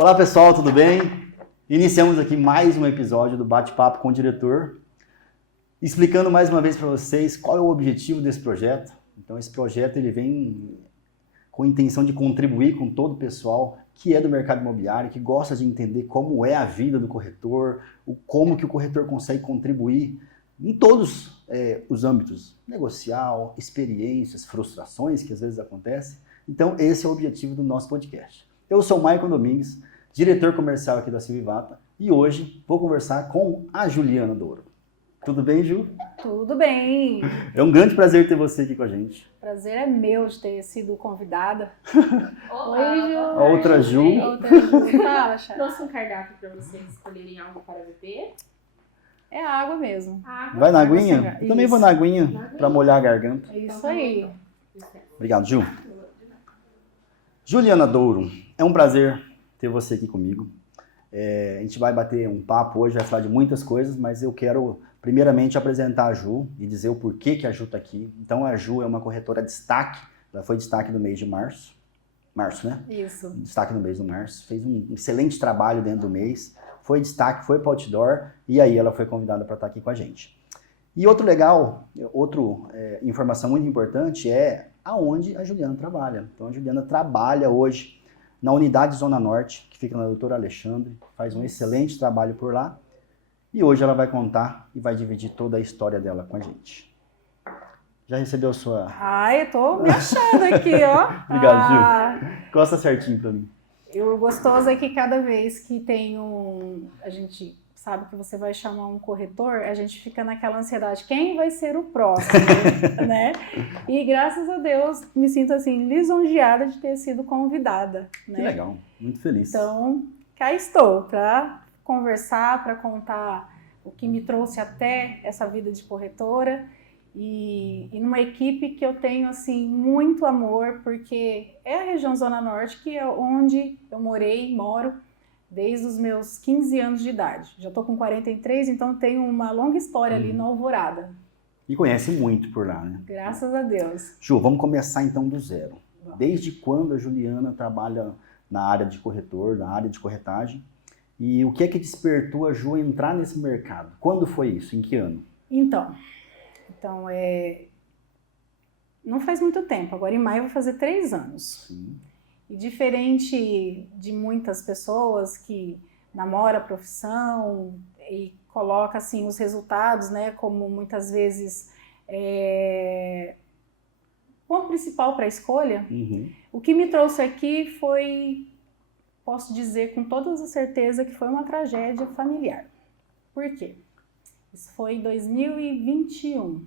Olá pessoal, tudo bem? Iniciamos aqui mais um episódio do Bate-Papo com o Diretor, explicando mais uma vez para vocês qual é o objetivo desse projeto. Então esse projeto ele vem com a intenção de contribuir com todo o pessoal que é do mercado imobiliário, que gosta de entender como é a vida do corretor, como que o corretor consegue contribuir em todos os âmbitos, negocial, experiências, frustrações que às vezes acontecem. Então esse é o objetivo do nosso podcast. Eu sou o Maicon Domingues, diretor comercial aqui da Silvivata, e hoje vou conversar com a Juliana Douro. Tudo bem, Ju? Tudo bem. É um grande prazer ter você aqui com a gente. Prazer é meu de ter sido convidada. Olá, Oi, Ju. A outra Ju. Outra Ju. Fala, Chá. Trouxe um cardápio para vocês escolherem algo para beber. É água mesmo. Água. Vai na Água aguinha? sem gás. Eu também vou Isso. na aguinha para molhar a garganta. É isso aí. Obrigado, Ju. Juliana Douro, é um prazer ter você aqui comigo. A gente vai bater um papo hoje, vai falar de muitas coisas, mas eu quero primeiramente apresentar a Ju e dizer o porquê que a Ju está aqui. Então a Ju é uma corretora destaque, ela foi destaque no mês de março. Março, né? Isso. Destaque no mês de março, fez um excelente trabalho dentro do mês, foi destaque, foi para outdoor e aí ela foi convidada para estar aqui com a gente. E outra informação muito importante é aonde a Juliana trabalha. Então a Juliana trabalha hoje na unidade Zona Norte, que fica na Doutora Alexandre, faz um excelente trabalho por lá e hoje ela vai contar e vai dividir toda a história dela com a gente. Já recebeu sua... Ai, eu tô me achando aqui, ó. Obrigado, Ju. Costa certinho para mim. O gostoso é que cada vez que tem a gente sabe que você vai chamar um corretor, a gente fica naquela ansiedade, quem vai ser o próximo, né? E graças a Deus, me sinto assim, lisonjeada de ter sido convidada, né? Que legal, muito feliz. Então, cá estou para conversar, para contar o que me trouxe até essa vida de corretora e numa equipe que eu tenho assim muito amor, porque é a região Zona Norte, que é onde eu moro desde os meus 15 anos de idade. Já estou com 43, então tenho uma longa história ali no Alvorada. E conhece muito por lá, né? Graças a Deus. Ju, vamos começar então do zero. Desde quando a Juliana trabalha na área de corretor, na área de corretagem? E o que é que despertou a Ju a entrar nesse mercado? Quando foi isso? Em que ano? Então não faz muito tempo. Agora em maio vai fazer 3 anos. Sim. E diferente de muitas pessoas que namoram a profissão e coloca assim os resultados, né, como muitas vezes ponto principal para a escolha, o que me trouxe aqui foi, posso dizer com toda a certeza que foi uma tragédia familiar. Por quê? Isso foi em 2021.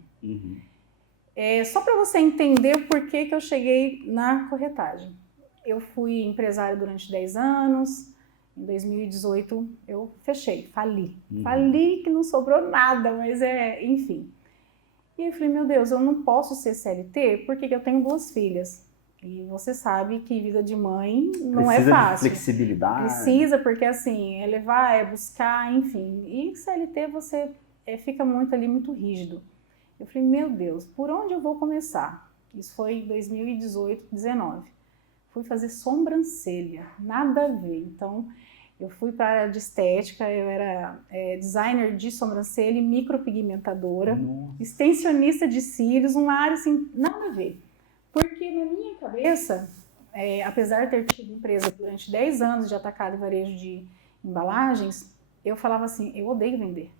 Só para você entender por que eu cheguei na corretagem. Eu fui empresária durante 10 anos, em 2018 eu fechei, fali. Fali que não sobrou nada, mas enfim. E aí eu falei, meu Deus, eu não posso ser CLT porque eu tenho 2 filhas. E você sabe que vida de mãe não é fácil. Precisa de flexibilidade. Precisa, porque assim, é levar, é buscar, enfim. E CLT você fica muito ali, muito rígido. Eu falei, meu Deus, por onde eu vou começar? Isso foi em 2018, 2019. Fui fazer sobrancelha, nada a ver. Então, eu fui para a área de estética, eu era designer de sobrancelha e micropigmentadora, extensionista de cílios, uma área assim, nada a ver. Porque na minha cabeça, apesar de ter tido empresa durante 10 anos de atacado e varejo de embalagens, eu falava assim, eu odeio vender.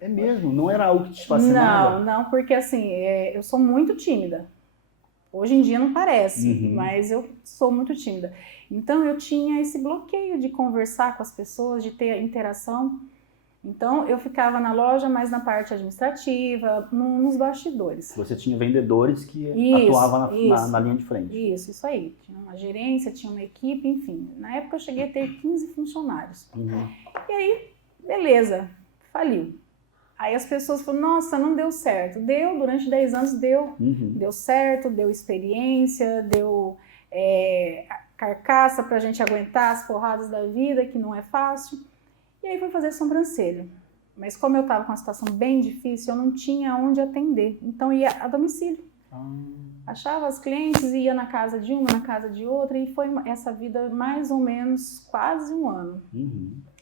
É mesmo? Não era algo que te fascinava? Não, porque assim, eu sou muito tímida. Hoje em dia não parece, mas eu sou muito tímida. Então eu tinha esse bloqueio de conversar com as pessoas, de ter interação. Então eu ficava na loja, mas na parte administrativa, nos bastidores. Você tinha vendedores que atuavam na linha de frente. Isso aí. Tinha uma gerência, tinha uma equipe, enfim. Na época eu cheguei a ter 15 funcionários. E aí, beleza, faliu. Aí as pessoas falaram, nossa, não deu certo. Deu, durante 10 anos deu. Deu certo, deu experiência, deu carcaça pra gente aguentar as porradas da vida, que não é fácil. E aí fui fazer sobrancelha. Mas como eu estava com uma situação bem difícil, eu não tinha onde atender. Então ia a domicílio. Achava as clientes e ia na casa de uma, na casa de outra, e foi essa vida mais ou menos quase um ano.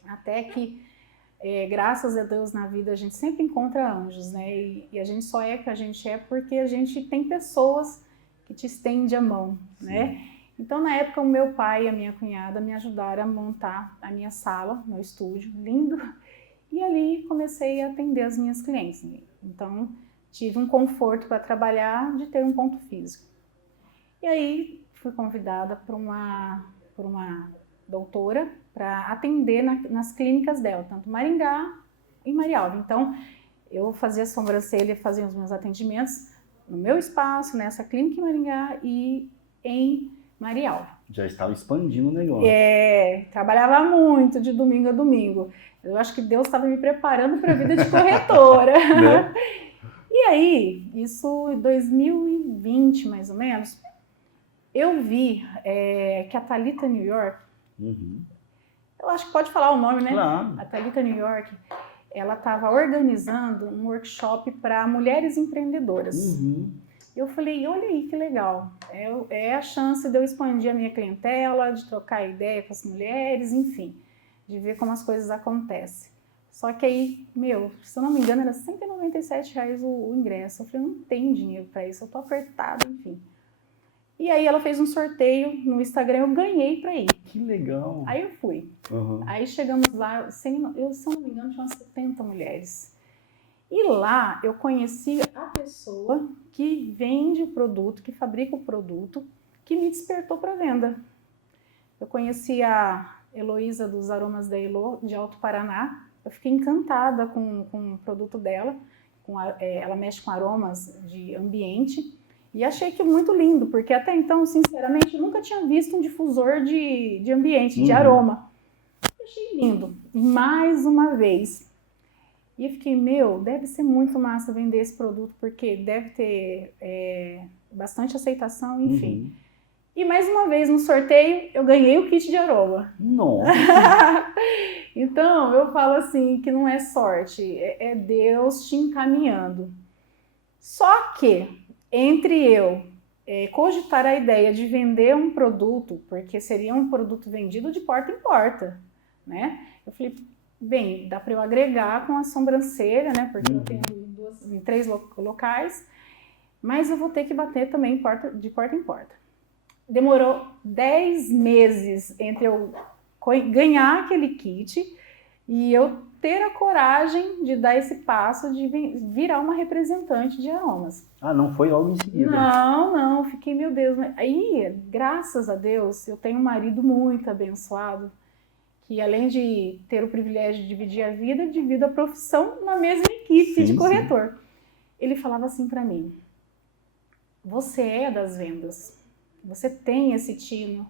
Até que, graças a Deus, na vida a gente sempre encontra anjos, né? E a gente só é o que a gente é porque a gente tem pessoas que te estendem a mão, né? Então, na época, o meu pai e a minha cunhada me ajudaram a montar a minha sala, meu estúdio, lindo. E ali comecei a atender as minhas clientes. Então, tive um conforto para trabalhar de ter um ponto físico. E aí, fui convidada por uma doutora para atender nas clínicas dela, tanto Maringá e Marialva. Então, eu fazia sobrancelha, fazia os meus atendimentos no meu espaço, nessa clínica em Maringá e em Marialva. Já estava expandindo o negócio. Trabalhava muito de domingo a domingo. Eu acho que Deus estava me preparando para a vida de corretora. Né? E aí, isso em 2020, mais ou menos, eu vi que a Thalita New York, eu acho que pode falar o nome, né? Claro. A Thalita New York, ela estava organizando um workshop para mulheres empreendedoras. Eu falei, olha aí que legal, é a chance de eu expandir a minha clientela, de trocar ideia com as mulheres, enfim, de ver como as coisas acontecem. Só que aí, se eu não me engano, era R$197 o ingresso. Eu falei, não tenho dinheiro para isso, eu tô apertada, enfim. E aí ela fez um sorteio no Instagram, eu ganhei para ir. Que legal. Aí eu fui. Aí chegamos lá, se eu não me engano, tinha umas 70 mulheres. E lá eu conheci a pessoa que vende o produto, que fabrica o produto, que me despertou para venda. Eu conheci a Heloísa dos Aromas da Elo, de Alto Paraná. Eu fiquei encantada com o produto dela. Ela mexe com aromas de ambiente. E achei que muito lindo, porque até então, sinceramente, eu nunca tinha visto um difusor de ambiente, de aroma. Eu achei lindo. E mais uma vez. E eu fiquei, deve ser muito massa vender esse produto, porque deve ter bastante aceitação, enfim. E mais uma vez, no sorteio, eu ganhei o kit de aroma. Nossa! Então, eu falo assim, que não é sorte, é Deus te encaminhando. Só que, entre eu cogitar a ideia de vender um produto, porque seria um produto vendido de porta em porta, né? Eu falei, bem, dá para eu agregar com a sobrancelha, né? Porque eu tenho em 3 locais, mas eu vou ter que bater também de porta em porta. Demorou 10 meses entre eu ganhar aquele kit e eu ter a coragem de dar esse passo de virar uma representante de aromas. Ah, não foi logo em seguida? Não, fiquei, meu Deus. Aí, graças a Deus, eu tenho um marido muito abençoado, que além de ter o privilégio de dividir a vida, divide a profissão na mesma equipe de corretor. Ele falava assim para mim, você é das vendas, você tem esse tino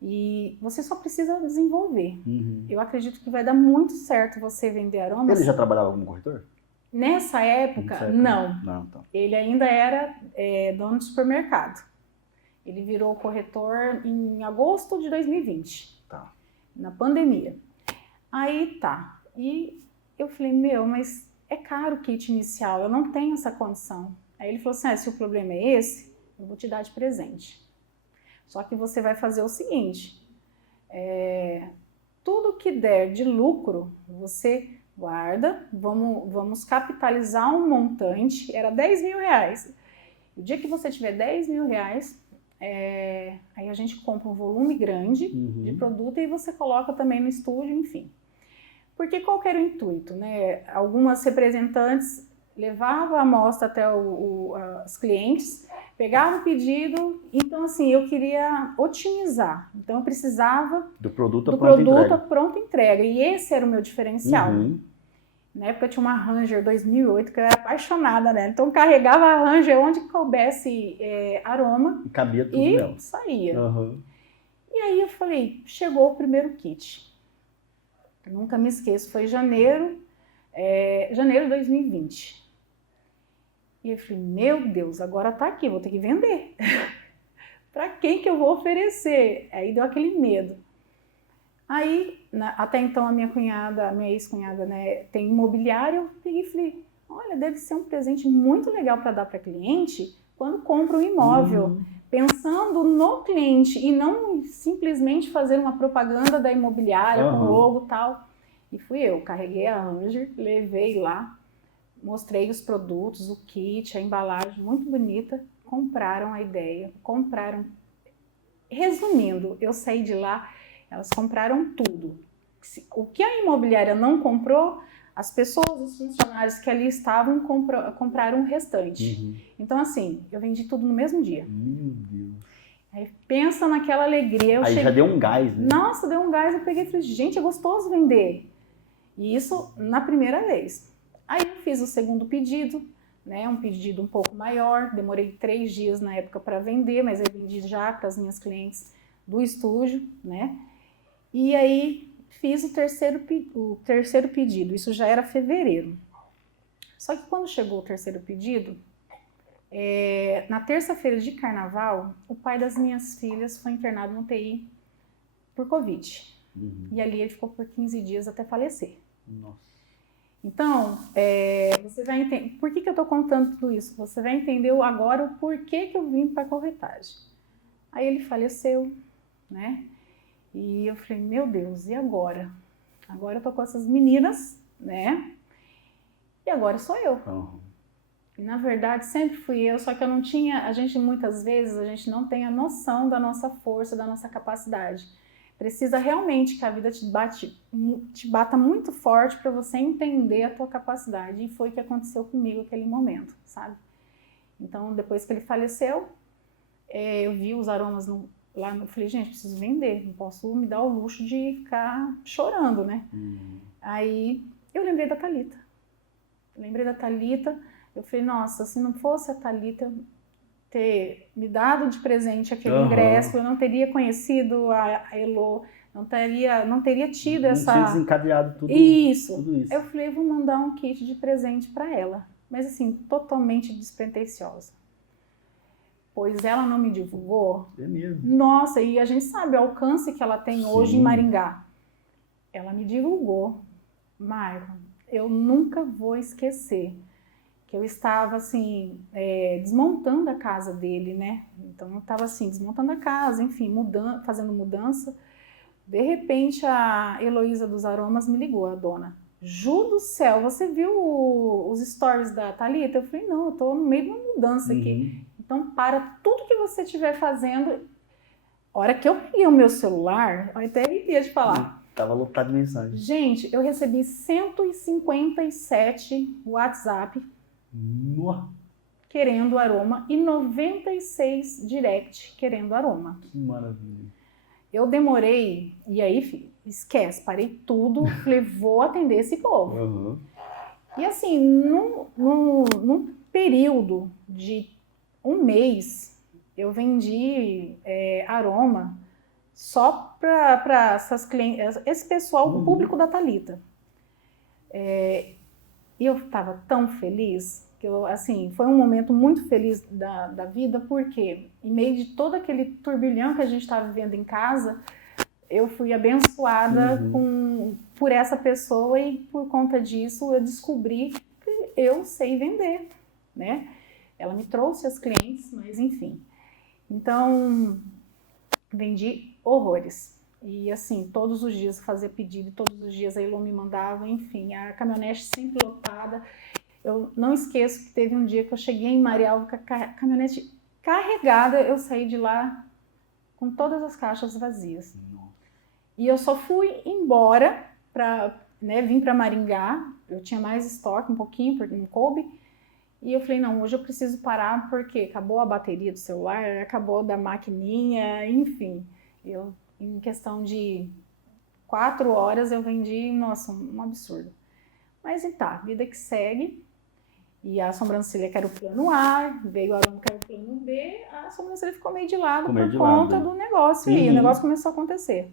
e você só precisa desenvolver. Eu acredito que vai dar muito certo você vender aromas. Ele já trabalhava como corretor? Nessa época, não. Então. Ele ainda era dono de supermercado. Ele virou corretor em agosto de 2020. Tá. Na pandemia. Aí tá. E eu falei, mas é caro o kit inicial, eu não tenho essa condição. Aí ele falou assim, se o problema é esse, eu vou te dar de presente. Só que você vai fazer o seguinte, tudo que der de lucro, você guarda, vamos capitalizar um montante, era R$10.000. O dia que você tiver R$10.000, aí a gente compra um volume grande de produto e você coloca também no estúdio, enfim. Porque qual que era o intuito, né? Algumas representantes levavam a amostra até os clientes, pegavam o pedido, então assim, eu queria otimizar. Então eu precisava do produto à pronta entrega. E esse era o meu diferencial. Na época eu tinha uma Ranger 2008 que eu era apaixonada nela. Então eu carregava a Ranger onde coubesse aroma e cabia tudo e nela. Saía. E aí eu falei, chegou o primeiro kit. Eu nunca me esqueço, foi janeiro de 2020. E eu falei, meu Deus, agora tá aqui, vou ter que vender. Para quem que eu vou oferecer? Aí deu aquele medo. Aí, até então, a minha ex-cunhada, né, tem imobiliário. Eu peguei e falei, olha, deve ser um presente muito legal para dar para cliente, quando compra um imóvel, pensando no cliente e não simplesmente fazer uma propaganda da imobiliária com logo e tal. E fui eu, carreguei a Ranger, levei lá, mostrei os produtos, o kit, a embalagem muito bonita, compraram a ideia, compraram. Resumindo, eu saí de lá, elas compraram tudo. O que a imobiliária não comprou, as pessoas, os funcionários que ali estavam, compraram o restante. Então, assim, eu vendi tudo no mesmo dia. Meu Deus. Aí pensa naquela alegria. Aí já deu um gás, né? Nossa, deu um gás, eu peguei e falei, gente, é gostoso vender. E isso na primeira vez. Aí eu fiz o segundo pedido, né, um pedido um pouco maior, demorei 3 dias na época para vender, mas eu vendi já para as minhas clientes do estúdio, né, e aí fiz o terceiro pedido, isso já era fevereiro. Só que quando chegou o terceiro pedido, na terça-feira de carnaval, o pai das minhas filhas foi internado no UTI por Covid, e ali ele ficou por 15 dias até falecer. Nossa. Então, você vai entender. Por que eu estou contando tudo isso? Você vai entender agora o porquê que eu vim para a corretagem. Aí ele faleceu, né? E eu falei, meu Deus, e agora? Agora eu tô com essas meninas, né? E agora sou eu. E, na verdade, sempre fui eu, só que eu não tinha. Muitas vezes, a gente não tem a noção da nossa força, da nossa capacidade. Precisa realmente que a vida te bata muito forte para você entender a tua capacidade. E foi o que aconteceu comigo naquele momento, sabe? Então, depois que ele faleceu, eu vi os aromas lá, eu falei, gente, preciso vender, não posso me dar o luxo de ficar chorando, né? Aí, eu lembrei da Thalita. Eu falei, nossa, se não fosse a Thalita ter me dado de presente aquele ingresso, eu não teria conhecido a Elo, não teria tido essa... Não tinha desencadeado tudo isso. Eu falei, vou mandar um kit de presente para ela, mas assim, totalmente despretensiosa. Pois ela não me divulgou. É mesmo. Nossa, e a gente sabe o alcance que ela tem hoje em Maringá. Ela me divulgou. Maicon, eu nunca vou esquecer que eu estava, assim, desmontando a casa dele, né? Então, eu estava, assim, desmontando a casa, enfim, fazendo mudança. De repente, a Heloísa dos Aromas me ligou, a dona. Ju do céu, você viu os stories da Thalita? Eu falei, não, eu estou no meio de uma mudança aqui. Então, para tudo que você estiver fazendo. A hora que eu peguei o meu celular, eu até arrepia de falar. Tava lotado de mensagem. Gente, eu recebi 157 WhatsApp querendo aroma e 96 direct querendo aroma. Que maravilha. Eu demorei, e aí, filho, esquece, parei tudo, falei, vou atender esse povo. E assim, num período de 1 mês, eu vendi aroma só para essas clientes, esse pessoal, o público da Thalita. E eu estava tão feliz, que assim, foi um momento muito feliz da vida, porque em meio de todo aquele turbilhão que a gente estava vivendo em casa, eu fui abençoada por essa pessoa e por conta disso eu descobri que eu sei vender, né? Ela me trouxe as clientes, mas enfim. Então, vendi horrores. E assim, todos os dias eu fazia pedido, todos os dias a Elo me mandava, enfim, a caminhonete sempre lotada. Eu não esqueço que teve um dia que eu cheguei em Marialva com a caminhonete carregada, eu saí de lá com todas as caixas vazias. E eu só fui embora, vim para Maringá, eu tinha mais estoque um pouquinho, porque não coube. E eu falei, não, hoje eu preciso parar porque acabou a bateria do celular, acabou da maquininha, enfim. Em questão de 4 horas eu vendi, nossa, um absurdo. Mas tá, vida que segue. E a sobrancelha que era o plano A, veio o aroma que era o plano B, a sobrancelha ficou meio de lado por conta do negócio aí, o negócio começou a acontecer.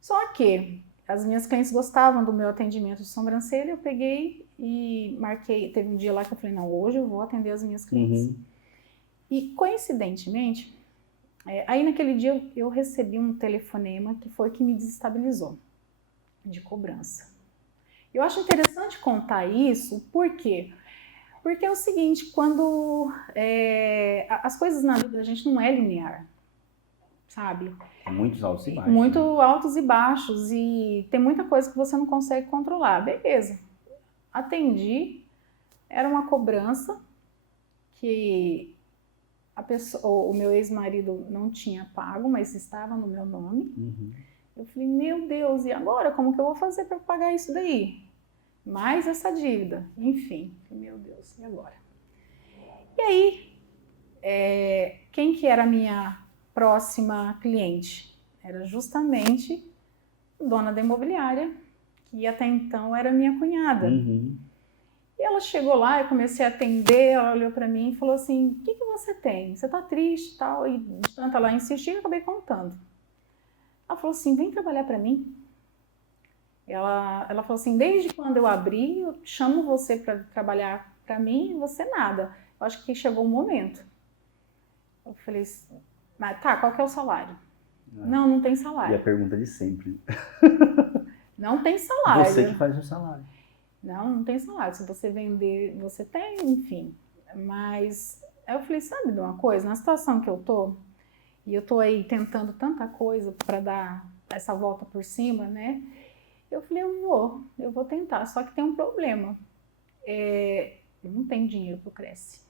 Só que as minhas clientes gostavam do meu atendimento de sobrancelha, eu peguei e marquei, teve um dia lá que eu falei, não, hoje eu vou atender as minhas clientes. E coincidentemente, aí naquele dia eu recebi um telefonema que foi que me desestabilizou, de cobrança. Eu acho interessante contar isso, porque Porque é o seguinte, quando as coisas na vida da gente não é linear, sabe? Muitos altos e baixos. Muito né? altos e baixos, e tem muita coisa que você não consegue controlar. Beleza, atendi, era uma cobrança que o meu ex-marido não tinha pago, mas estava no meu nome. Uhum. Eu falei, meu Deus, e agora? Como que eu vou fazer para pagar isso daí? Mais essa dívida, enfim, meu Deus, e agora? E aí, quem que era a minha próxima cliente? Era justamente a dona da imobiliária, que até então era minha cunhada. Uhum. E ela chegou lá, eu comecei a atender, ela olhou para mim e falou assim, o que você tem? Você tá triste e tal? E de tanto ela insistir, eu acabei contando. Ela falou assim, vem trabalhar para mim. Ela falou assim, desde quando eu abri, eu chamo você para trabalhar para mim e você nada. Eu acho que chegou um momento. Eu falei, mas tá, qual que é o salário? Não tem E salário. a pergunta de sempre. Não tem salário. Você que faz o salário. Não tem salário. Se você vender, você tem, enfim. Mas eu falei, sabe de uma coisa? Na situação que eu tô, e eu tô aí tentando tanta coisa para dar essa volta por cima, né? Eu falei, eu vou tentar, só que tem um problema. Eu não tenho dinheiro pro Cresce.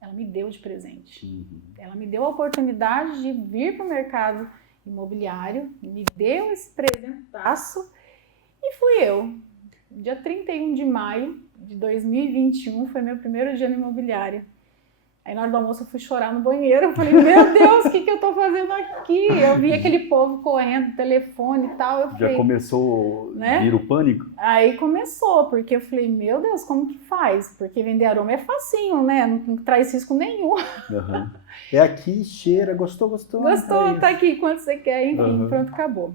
Ela me deu de presente. Uhum. Ela me deu a oportunidade de vir pro mercado imobiliário, me deu esse presentaço e fui eu. Dia 31 de maio de 2021 foi meu primeiro dia na imobiliária. Aí na hora do almoço eu fui chorar no banheiro, eu falei, meu Deus, o que eu tô fazendo aqui? Eu vi aquele povo correndo, telefone e tal, eu falei... Já começou né? Vir o pânico? Aí começou, porque eu falei, meu Deus, como que faz? Porque vender aroma é facinho, né? Não traz risco nenhum. Uhum. É aqui, cheira, gostou? Gostou, É tá aqui, quanto você quer, enfim, Uhum. pronto, acabou.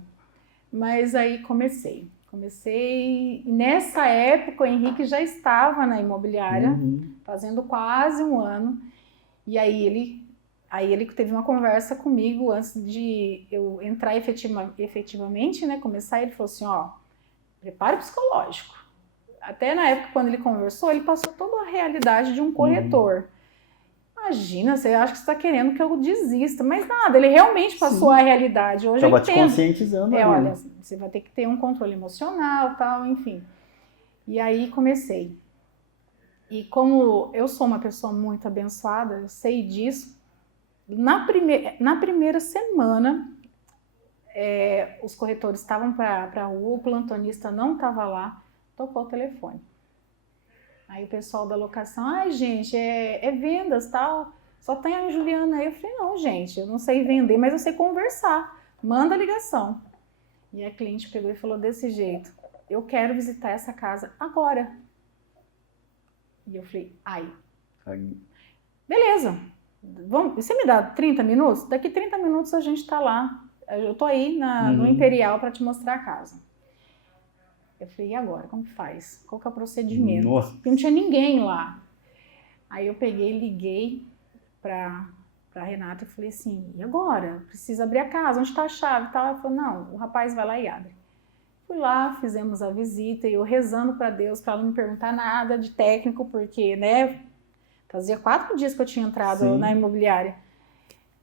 Mas aí comecei, e nessa época o Henrique já estava na imobiliária, Uhum. fazendo quase um ano. E aí ele teve uma conversa comigo antes de eu entrar efetivamente, né, começar, ele falou assim, ó, preparo psicológico. Até na época, quando ele conversou, ele passou toda a realidade de um corretor. Imagina, você acha que você está querendo que eu desista, mas nada, ele realmente passou a realidade. Hoje Estava eu te entendo. conscientizando. Olha, você vai ter que ter um controle emocional, tal, enfim. E aí comecei. E como eu sou uma pessoa muito abençoada, eu sei disso, na primeira semana, os corretores estavam para a rua, o plantonista não estava lá, tocou o telefone. Aí o pessoal da locação, ai gente, é vendas, tal, só tem a Juliana aí. Eu falei, não gente, eu não sei vender, mas eu sei conversar, manda a ligação. E a cliente pegou e falou desse jeito, eu quero visitar essa casa agora. E eu falei, beleza, você me dá 30 minutos? Daqui 30 minutos a gente tá lá, eu tô aí no Imperial para te mostrar a casa. Eu falei, e agora, como que faz? Qual que é o procedimento? Nossa. Porque não tinha ninguém lá. Aí eu peguei, liguei pra Renata e falei assim, e agora? Precisa abrir a casa, onde tá a chave? Ela falou, não, o rapaz vai lá e abre. Fui lá, fizemos a visita e eu rezando para Deus para ela não me perguntar nada de técnico, porque, né, fazia 4 dias que eu tinha entrado na imobiliária.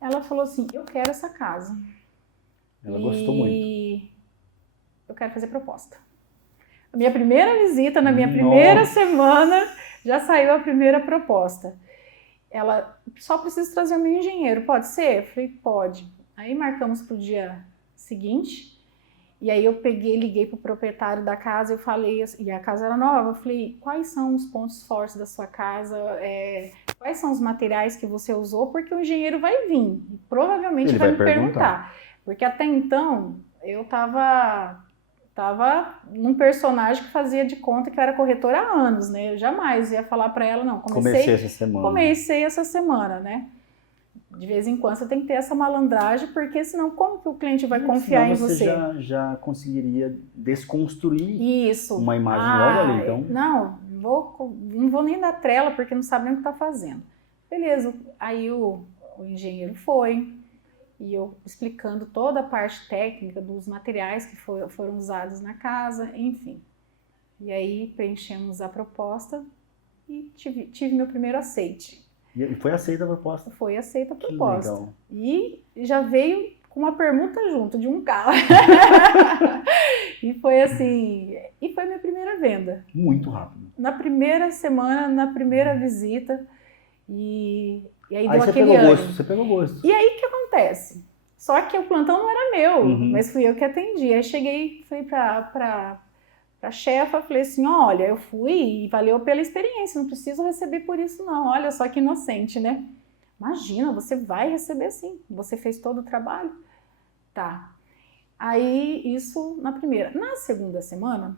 Ela falou assim, eu quero essa casa. Ela gostou muito. E eu quero fazer proposta. A minha primeira visita, na minha primeira semana, já saiu a primeira proposta. Ela, só preciso trazer o meu engenheiro, pode ser? Eu falei, pode. Aí marcamos para o dia seguinte. E aí eu liguei pro proprietário da casa, eu falei, e a casa era nova, eu falei, quais são os pontos fortes da sua casa, quais são os materiais que você usou, porque o engenheiro vai vir, e provavelmente ele vai me perguntar. Porque até então, eu tava num personagem que fazia de conta que eu era corretora há anos, né, eu jamais ia falar para ela, não, comecei essa semana, né. De vez em quando você tem que ter essa malandragem, porque senão como que o cliente vai confiar em você? Você já conseguiria desconstruir isso. Uma imagem logo ali, então... Não vou nem dar trela, porque não sabe nem o que está fazendo. Beleza, aí o engenheiro foi, e eu explicando toda a parte técnica dos materiais que foram usados na casa, enfim. E aí preenchemos a proposta, e tive meu primeiro aceite. E foi aceita a proposta? Foi aceita a Que proposta. legal. E já veio com uma permuta junto de um carro. E foi assim, e foi minha primeira venda. Muito rápido. Na primeira semana, na primeira visita, e aí deu Aí você aquele pegou ânimo. gosto, você pegou gosto. E aí o que acontece? Só que o plantão não era meu, Uhum. mas fui eu que atendi. Aí cheguei, fui pra chefa, falei assim, olha, eu fui e valeu pela experiência, não preciso receber por isso não. Olha só que inocente, né? Imagina, você vai receber sim, você fez todo o trabalho. Tá. Aí, isso na primeira. Na segunda semana,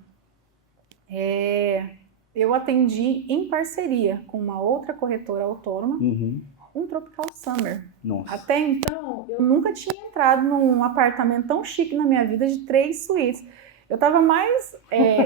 eu atendi em parceria com uma outra corretora autônoma, Uhum. um Tropical Summer. Nossa. Até então, eu nunca tinha entrado num apartamento tão chique na minha vida de 3 suítes. Eu estava mais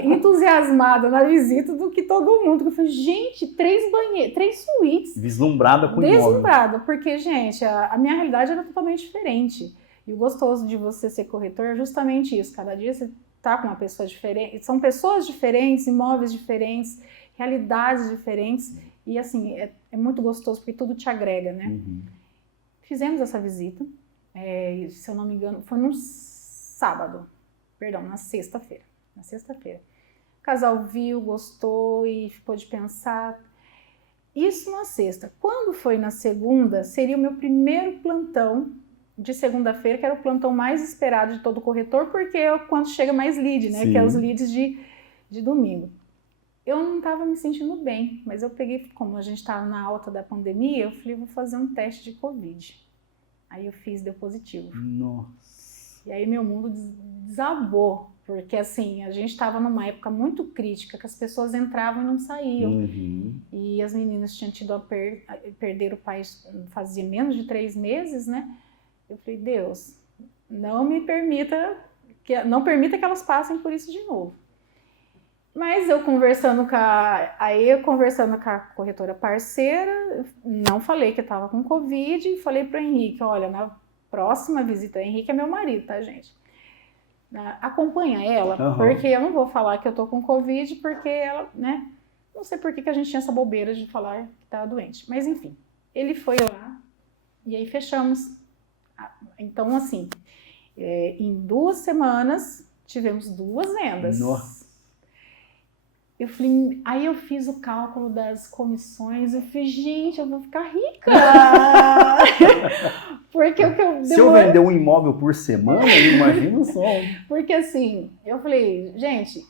entusiasmada na visita do que todo mundo. Eu falei, gente, 3 banheiros, 3 suítes. Deslumbrada com o imóvel. Deslumbrada, porque, gente, a minha realidade era totalmente diferente. E o gostoso de você ser corretor é justamente isso. Cada dia você tá com uma pessoa diferente. São pessoas diferentes, imóveis diferentes, realidades diferentes. E, assim, é muito gostoso, porque tudo te agrega, né? Uhum. Fizemos essa visita, se eu não me engano, foi num sábado. Perdão, na sexta-feira. Na sexta-feira. O casal viu, gostou e ficou de pensar. Isso na sexta. Quando foi na segunda, seria o meu primeiro plantão de segunda-feira, que era o plantão mais esperado de todo corretor, porque é quando chega mais lead, né? Sim. Que é os leads de domingo. Eu não estava me sentindo bem, mas eu peguei, como a gente estava na alta da pandemia, eu falei, vou fazer um teste de Covid. Aí eu fiz, deu positivo. Nossa. E aí meu mundo desabou, porque assim, a gente estava numa época muito crítica, que as pessoas entravam e não saíam. Uhum. E as meninas tinham tido perder o pai fazia menos de 3 meses, né? Eu falei, Deus, não permita que elas passem por isso de novo. Mas eu conversando com a corretora parceira, não falei que eu estava com Covid, e falei para o Henrique, olha, na próxima visita, o Henrique é meu marido, tá, gente? Acompanha ela, porque eu não vou falar que eu tô com Covid, porque ela, né? Não sei por que a gente tinha essa bobeira de falar que estava doente. Mas enfim, ele foi lá e aí fechamos. Então, assim, em 2 semanas tivemos 2 vendas. Nossa. Aí eu fiz o cálculo das comissões, eu falei, gente, eu vou ficar rica! Porque o que eu demorei... Se eu vender um imóvel por semana, imagina só. Porque assim, eu falei, gente,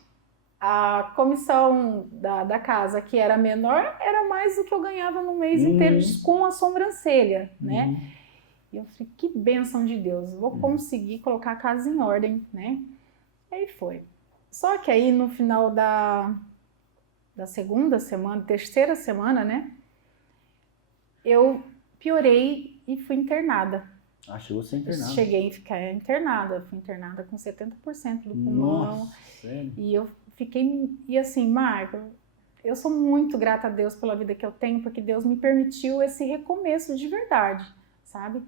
a comissão da casa, que era menor, era mais do que eu ganhava no mês inteiro com a sobrancelha, né? E eu falei, que bênção de Deus, vou conseguir colocar a casa em ordem, né? E aí foi. Só que aí no final da segunda semana, terceira semana, né? Eu piorei e fui internada. Chegou a ser internada. Cheguei a ficar internada, fui internada com 70% do pulmão. Nossa, sério? E eu fiquei, e assim, Marco, eu sou muito grata a Deus pela vida que eu tenho, porque Deus me permitiu esse recomeço de verdade, sabe?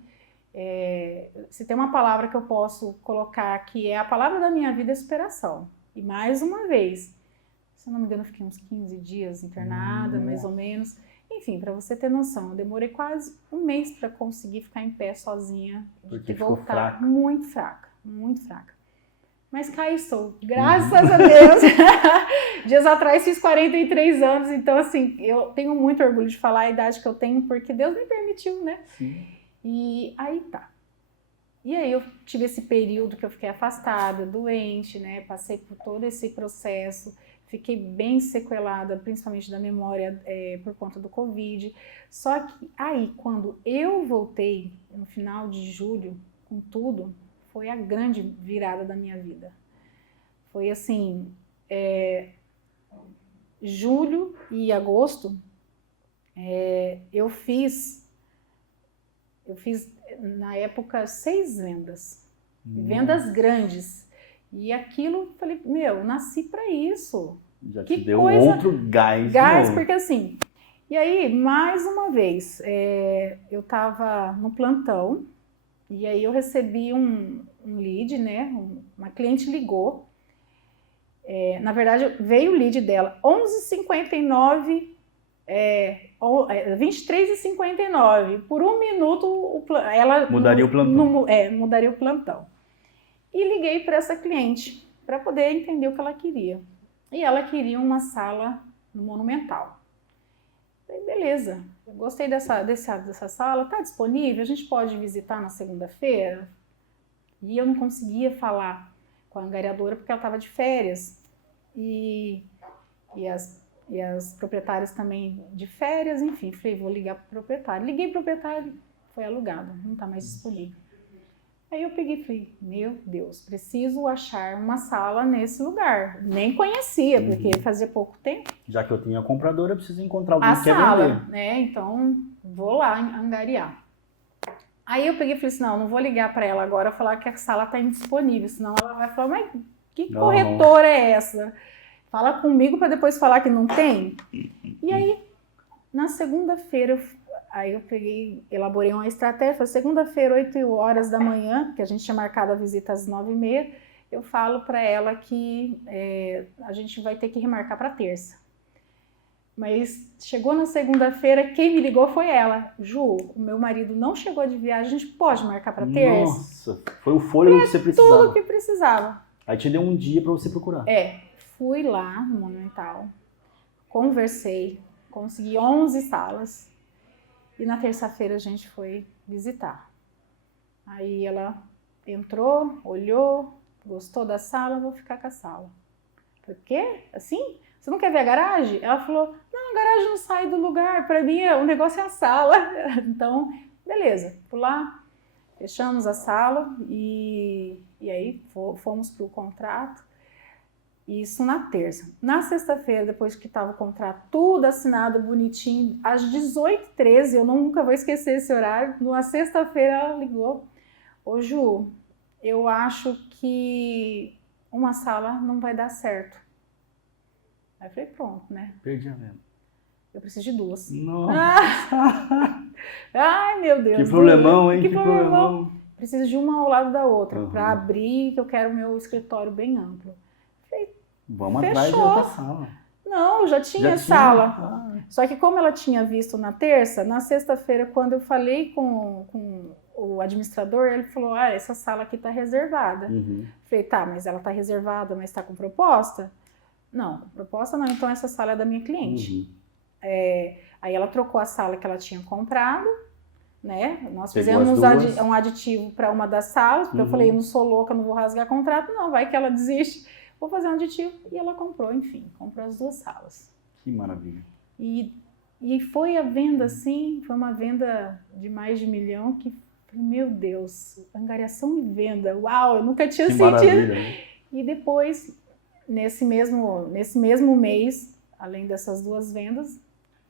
Se tem uma palavra que eu posso colocar que é a palavra da minha vida, é superação. E mais uma vez, se eu não me engano, eu fiquei uns 15 dias internada, mais ou menos. Enfim, para você ter noção, eu demorei quase 1 mês para conseguir ficar em pé sozinha. Porque e ficou voltar fraca. muito fraca, muito fraca. Mas cá estou, graças a Deus. Dias atrás fiz 43 anos, então assim, eu tenho muito orgulho de falar a idade que eu tenho, porque Deus me permitiu, né? Sim. E aí tá. E aí eu tive esse período que eu fiquei afastada, doente, né? Passei por todo esse processo, fiquei bem sequelada, principalmente da memória por conta do Covid. Só que aí, quando eu voltei, no final de julho, com tudo, foi a grande virada da minha vida. Foi assim, julho e agosto, eu fiz na época 6 vendas, vendas grandes. E aquilo, falei, nasci para isso. Já que te deu coisa... outro gás. Gás, novo. porque assim... E aí, mais uma vez, eu estava no plantão, e aí eu recebi um lead, né? Uma cliente ligou. Na verdade, veio o lead dela, 11h59 23h59. Por um minuto, ela Mudaria o plantão. Mudaria o plantão. E liguei para essa cliente para poder entender o que ela queria. E ela queria uma sala no Monumental. Falei, beleza, eu gostei dessa sala, está disponível? A gente pode visitar na segunda-feira? E eu não conseguia falar com a angariadora porque ela estava de férias. E as proprietárias também de férias, enfim. Falei, vou ligar para o proprietário. Liguei para o proprietário, foi alugado, não está mais disponível. Aí eu peguei e falei, meu Deus, preciso achar uma sala nesse lugar. Nem conhecia, porque fazia pouco tempo. Já que eu tenho a compradora, eu preciso encontrar alguém que quer sala, vender. né? Então, vou lá angariar. Aí eu peguei e falei assim, não vou ligar para ela agora falar que a sala está indisponível, senão ela vai falar, mas que corretora é essa? Fala comigo para depois falar que não tem. E aí, na segunda-feira, aí eu peguei, elaborei uma estratégia, segunda-feira, 8h da manhã, que a gente tinha marcado a visita às 9h30, eu falo para ela que a gente vai ter que remarcar para terça. Mas chegou na segunda-feira, quem me ligou foi ela. Ju, o meu marido não chegou de viagem, a gente pode marcar para terça? Nossa, foi o fôlego que você precisava. Tudo que precisava. Aí te deu um dia para você procurar. Fui lá no Monumental, conversei, consegui 11 salas e na terça-feira a gente foi visitar. Aí ela entrou, olhou, gostou da sala, vou ficar com a sala. Por quê? Assim? Você não quer ver a garagem? Ela falou, não, a garagem não sai do lugar, para mim o negócio é a sala. Então, beleza, fui lá, fechamos a sala e aí fomos para o contrato. Isso na terça. Na sexta-feira, depois que estava o contrato tudo assinado, bonitinho, às 18h13, eu nunca vou esquecer esse horário, na sexta-feira ela ligou, ô Ju, eu acho que uma sala não vai dar certo. Aí eu falei, pronto, né? Perdi a venda. Eu preciso de duas. Nossa! Ai, meu Deus. Que problemão, hein? Que problemão. Preciso de uma ao lado da outra, para abrir, que eu quero o meu escritório bem amplo. Vamos atrás de outra sala. Não, já tinha sala. Só que como ela tinha visto na terça, na sexta-feira, quando eu falei com o administrador, ele falou, essa sala aqui está reservada. Falei, tá, mas ela está reservada, mas está com proposta? Não, proposta não, então essa sala é da minha cliente. Aí ela trocou a sala que ela tinha comprado, né? Nós fizemos um aditivo para uma das salas, porque eu falei, eu não sou louca, não vou rasgar contrato, não, vai que ela desiste. Vou fazer um aditivo. E ela comprou, enfim, comprou as duas salas. Que maravilha. E foi a venda, assim, foi uma venda de mais de 1 milhão que, meu Deus, angariação e venda, uau, eu nunca tinha sentido. Maravilha, né? E depois, nesse mesmo mês, além dessas duas vendas,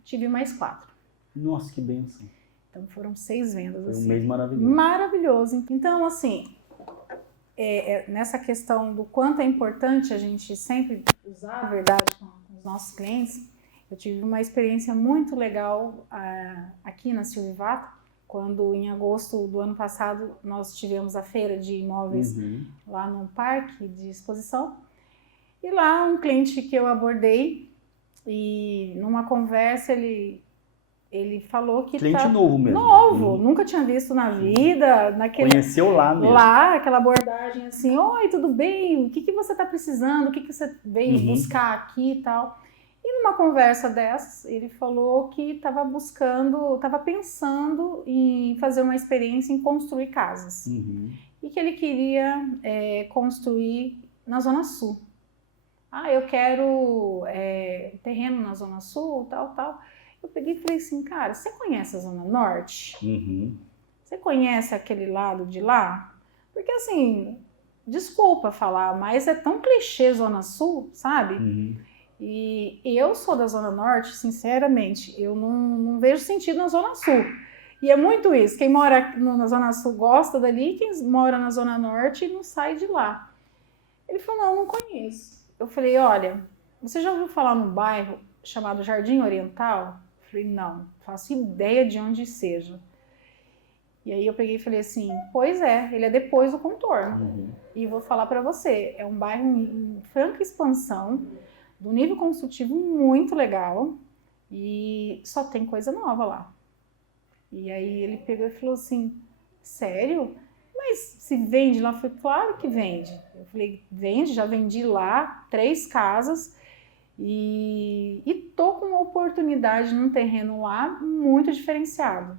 tive mais 4. Nossa, que bênção. Então foram 6 vendas. Foi um assim. mês maravilhoso. Maravilhoso. Então, assim, nessa questão do quanto é importante a gente sempre usar a verdade com os nossos clientes, eu tive uma experiência muito legal aqui na Silvivato, quando em agosto do ano passado nós tivemos a feira de imóveis lá no parque de exposição, e lá um cliente que eu abordei, e numa conversa ele falou que cliente novo mesmo. Novo, nunca tinha visto na vida. Conheceu lá mesmo. Lá, aquela abordagem assim, oi, tudo bem? O que você está precisando? O que você veio buscar aqui e tal? E numa conversa dessas, ele falou que estava pensando em fazer uma experiência em construir casas. E que ele queria construir na Zona Sul. Eu quero terreno na Zona Sul, tal. Eu peguei e falei assim, cara, você conhece a Zona Norte? Você conhece aquele lado de lá? Porque assim, desculpa falar, mas é tão clichê Zona Sul, sabe? E eu sou da Zona Norte, sinceramente, eu não vejo sentido na Zona Sul. E é muito isso, quem mora na Zona Sul gosta dali, quem mora na Zona Norte não sai de lá. Ele falou, não conheço. Eu falei, olha, você já ouviu falar num bairro chamado Jardim Oriental? Eu falei, não, faço ideia de onde seja. E aí eu peguei e falei assim, pois ele é depois do contorno. E vou falar para você, é um bairro em franca expansão, do nível construtivo muito legal, e só tem coisa nova lá. E aí ele pegou e falou assim, sério? Mas se vende lá? Eu falei, claro que vende. Eu falei, vende, já vendi lá 3 casas e tô com uma oportunidade num terreno lá muito diferenciado.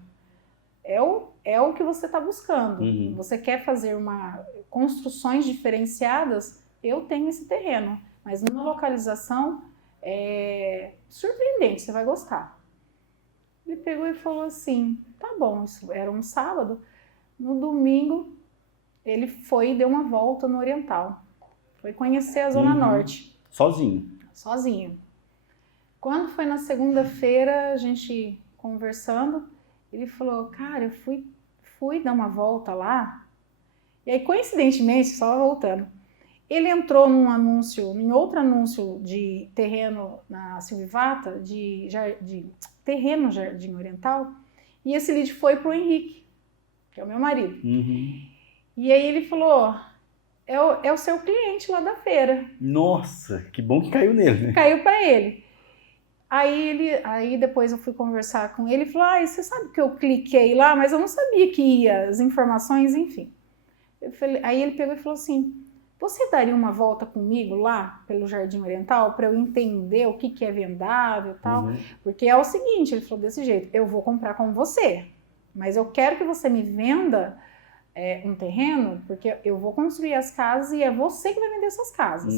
É o que você está buscando. Uhum. Você quer fazer construções diferenciadas? Eu tenho esse terreno, mas numa localização surpreendente, você vai gostar. Ele pegou e falou assim, tá bom, isso era um sábado. No domingo, ele foi e deu uma volta no Oriental. Foi conhecer a Zona Norte. Sozinho? Sozinho. Quando foi na segunda-feira, a gente conversando, ele falou, cara, eu fui dar uma volta lá. E aí, coincidentemente, só voltando, ele entrou em outro anúncio de terreno na Silvivata, de terreno no Jardim Oriental, e esse lead foi pro Henrique, que é o meu marido. E aí ele falou, é o seu cliente lá da feira. Nossa, que bom que caiu nele, né? Caiu para ele. Aí depois eu fui conversar com ele e falou, você sabe que eu cliquei lá, mas eu não sabia que ia as informações, enfim. Aí ele pegou e falou assim, você daria uma volta comigo lá pelo Jardim Oriental para eu entender o que é vendável e tal? Porque é o seguinte, ele falou desse jeito, eu vou comprar com você, mas eu quero que você me venda um terreno, porque eu vou construir as casas e é você que vai vender essas casas.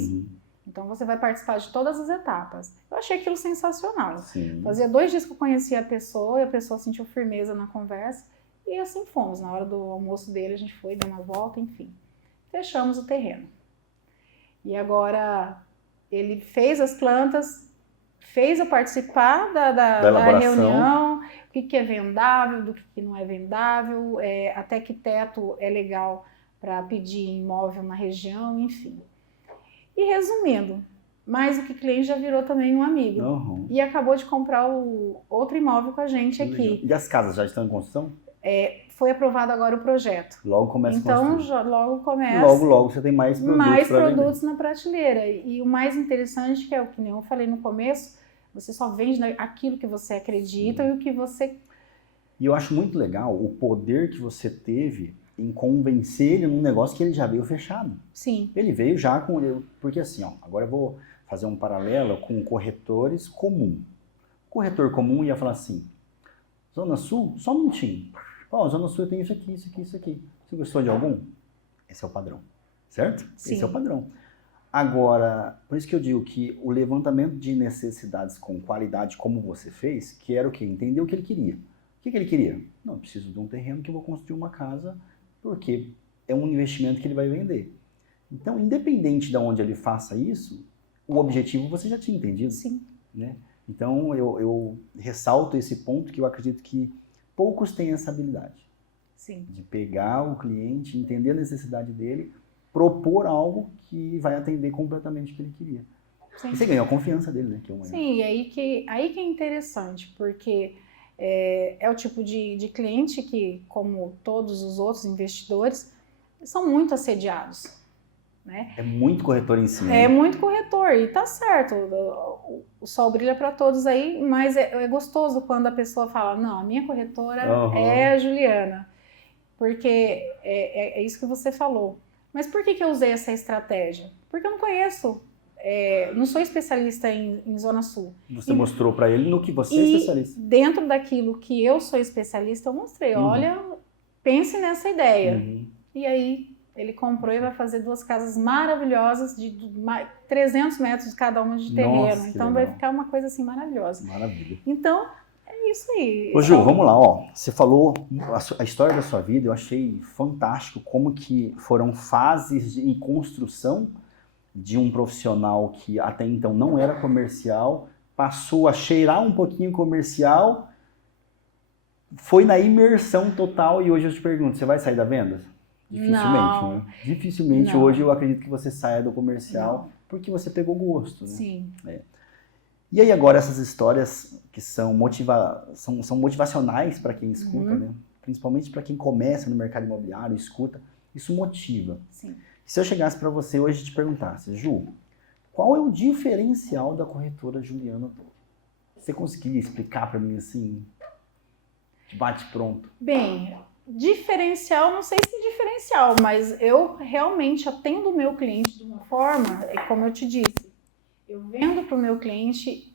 Então você vai participar de todas as etapas. Eu achei aquilo sensacional. Sim. Fazia 2 dias que eu conhecia a pessoa e a pessoa sentiu firmeza na conversa e assim fomos. Na hora do almoço dele a gente foi, deu uma volta, enfim. Fechamos o terreno. E agora ele fez as plantas, fez eu participar da reunião, o que é vendável, do que não é vendável, até que teto é legal para pedir imóvel na região, enfim. E resumindo, mais do que cliente já virou também um amigo. E acabou de comprar o outro imóvel com a gente aqui. E as casas já estão em construção? Foi aprovado agora o projeto. Logo começa a construir. Então, logo começa. Logo você tem mais produtos. Mais produtos na prateleira. E o mais interessante, que é o que eu falei no começo, você só vende aquilo que você acredita e o que você... E eu acho muito legal o poder que você teve em convencer ele num negócio que ele já veio fechado. Sim. Ele veio já com... Porque assim, agora eu vou fazer um paralelo com corretores comum. O corretor comum ia falar assim, Zona Sul, só um minutinho. Zona Sul tem isso aqui, isso aqui, isso aqui. Você gostou de algum? Esse é o padrão, certo? Sim. Esse é o padrão. Agora, por isso que eu digo que o levantamento de necessidades com qualidade, como você fez, que era o quê? Entender o que ele queria. O que ele queria? Não, eu preciso de um terreno que eu vou construir uma casa, porque é um investimento que ele vai vender. Então, independente de onde ele faça isso, o objetivo você já tinha entendido. Sim. Né? Então, eu ressalto esse ponto que eu acredito que poucos têm essa habilidade. Sim. De pegar o cliente, entender a necessidade dele, propor algo que vai atender completamente o que ele queria. Sim. E você ganhou a confiança dele, né? Sim, e aí que é interessante, porque é o tipo de cliente que, como todos os outros investidores, são muito assediados. Né? É muito corretor em cima. É muito corretor, e tá certo, o sol brilha para todos aí, mas é gostoso quando a pessoa fala, não, a minha corretora é a Juliana, porque é isso que você falou. Mas por que eu usei essa estratégia? Porque eu não conheço, não sou especialista em Zona Sul. Você mostrou para ele no que você é especialista. Dentro daquilo que eu sou especialista, eu mostrei, olha, pense nessa ideia. E aí ele comprou e vai fazer 2 casas maravilhosas de 300 metros de cada uma de terreno. Nossa, então vai ficar uma coisa assim maravilhosa. Maravilha. Então, é isso aí. Ô Ju, vamos lá, ó. Você falou a história da sua vida, eu achei fantástico como que foram fases de construção de um profissional que até então não era comercial, passou a cheirar um pouquinho comercial, foi na imersão total e hoje eu te pergunto, você vai sair da venda? Dificilmente, não. Né? Dificilmente. Não. Hoje eu acredito que você saia do comercial porque você pegou gosto, né? Sim. E aí agora essas histórias que são motivacionais para quem escuta, né? Principalmente para quem começa no mercado imobiliário, escuta, isso motiva. Sim. Se eu chegasse para você hoje e te perguntasse, Ju, qual é o diferencial da corretora Juliana Toro? Você conseguiria explicar para mim assim, de bate pronto? Bem, diferencial, não sei se diferencial, mas eu realmente atendo o meu cliente de uma forma, como eu te disse, eu vendo para o meu cliente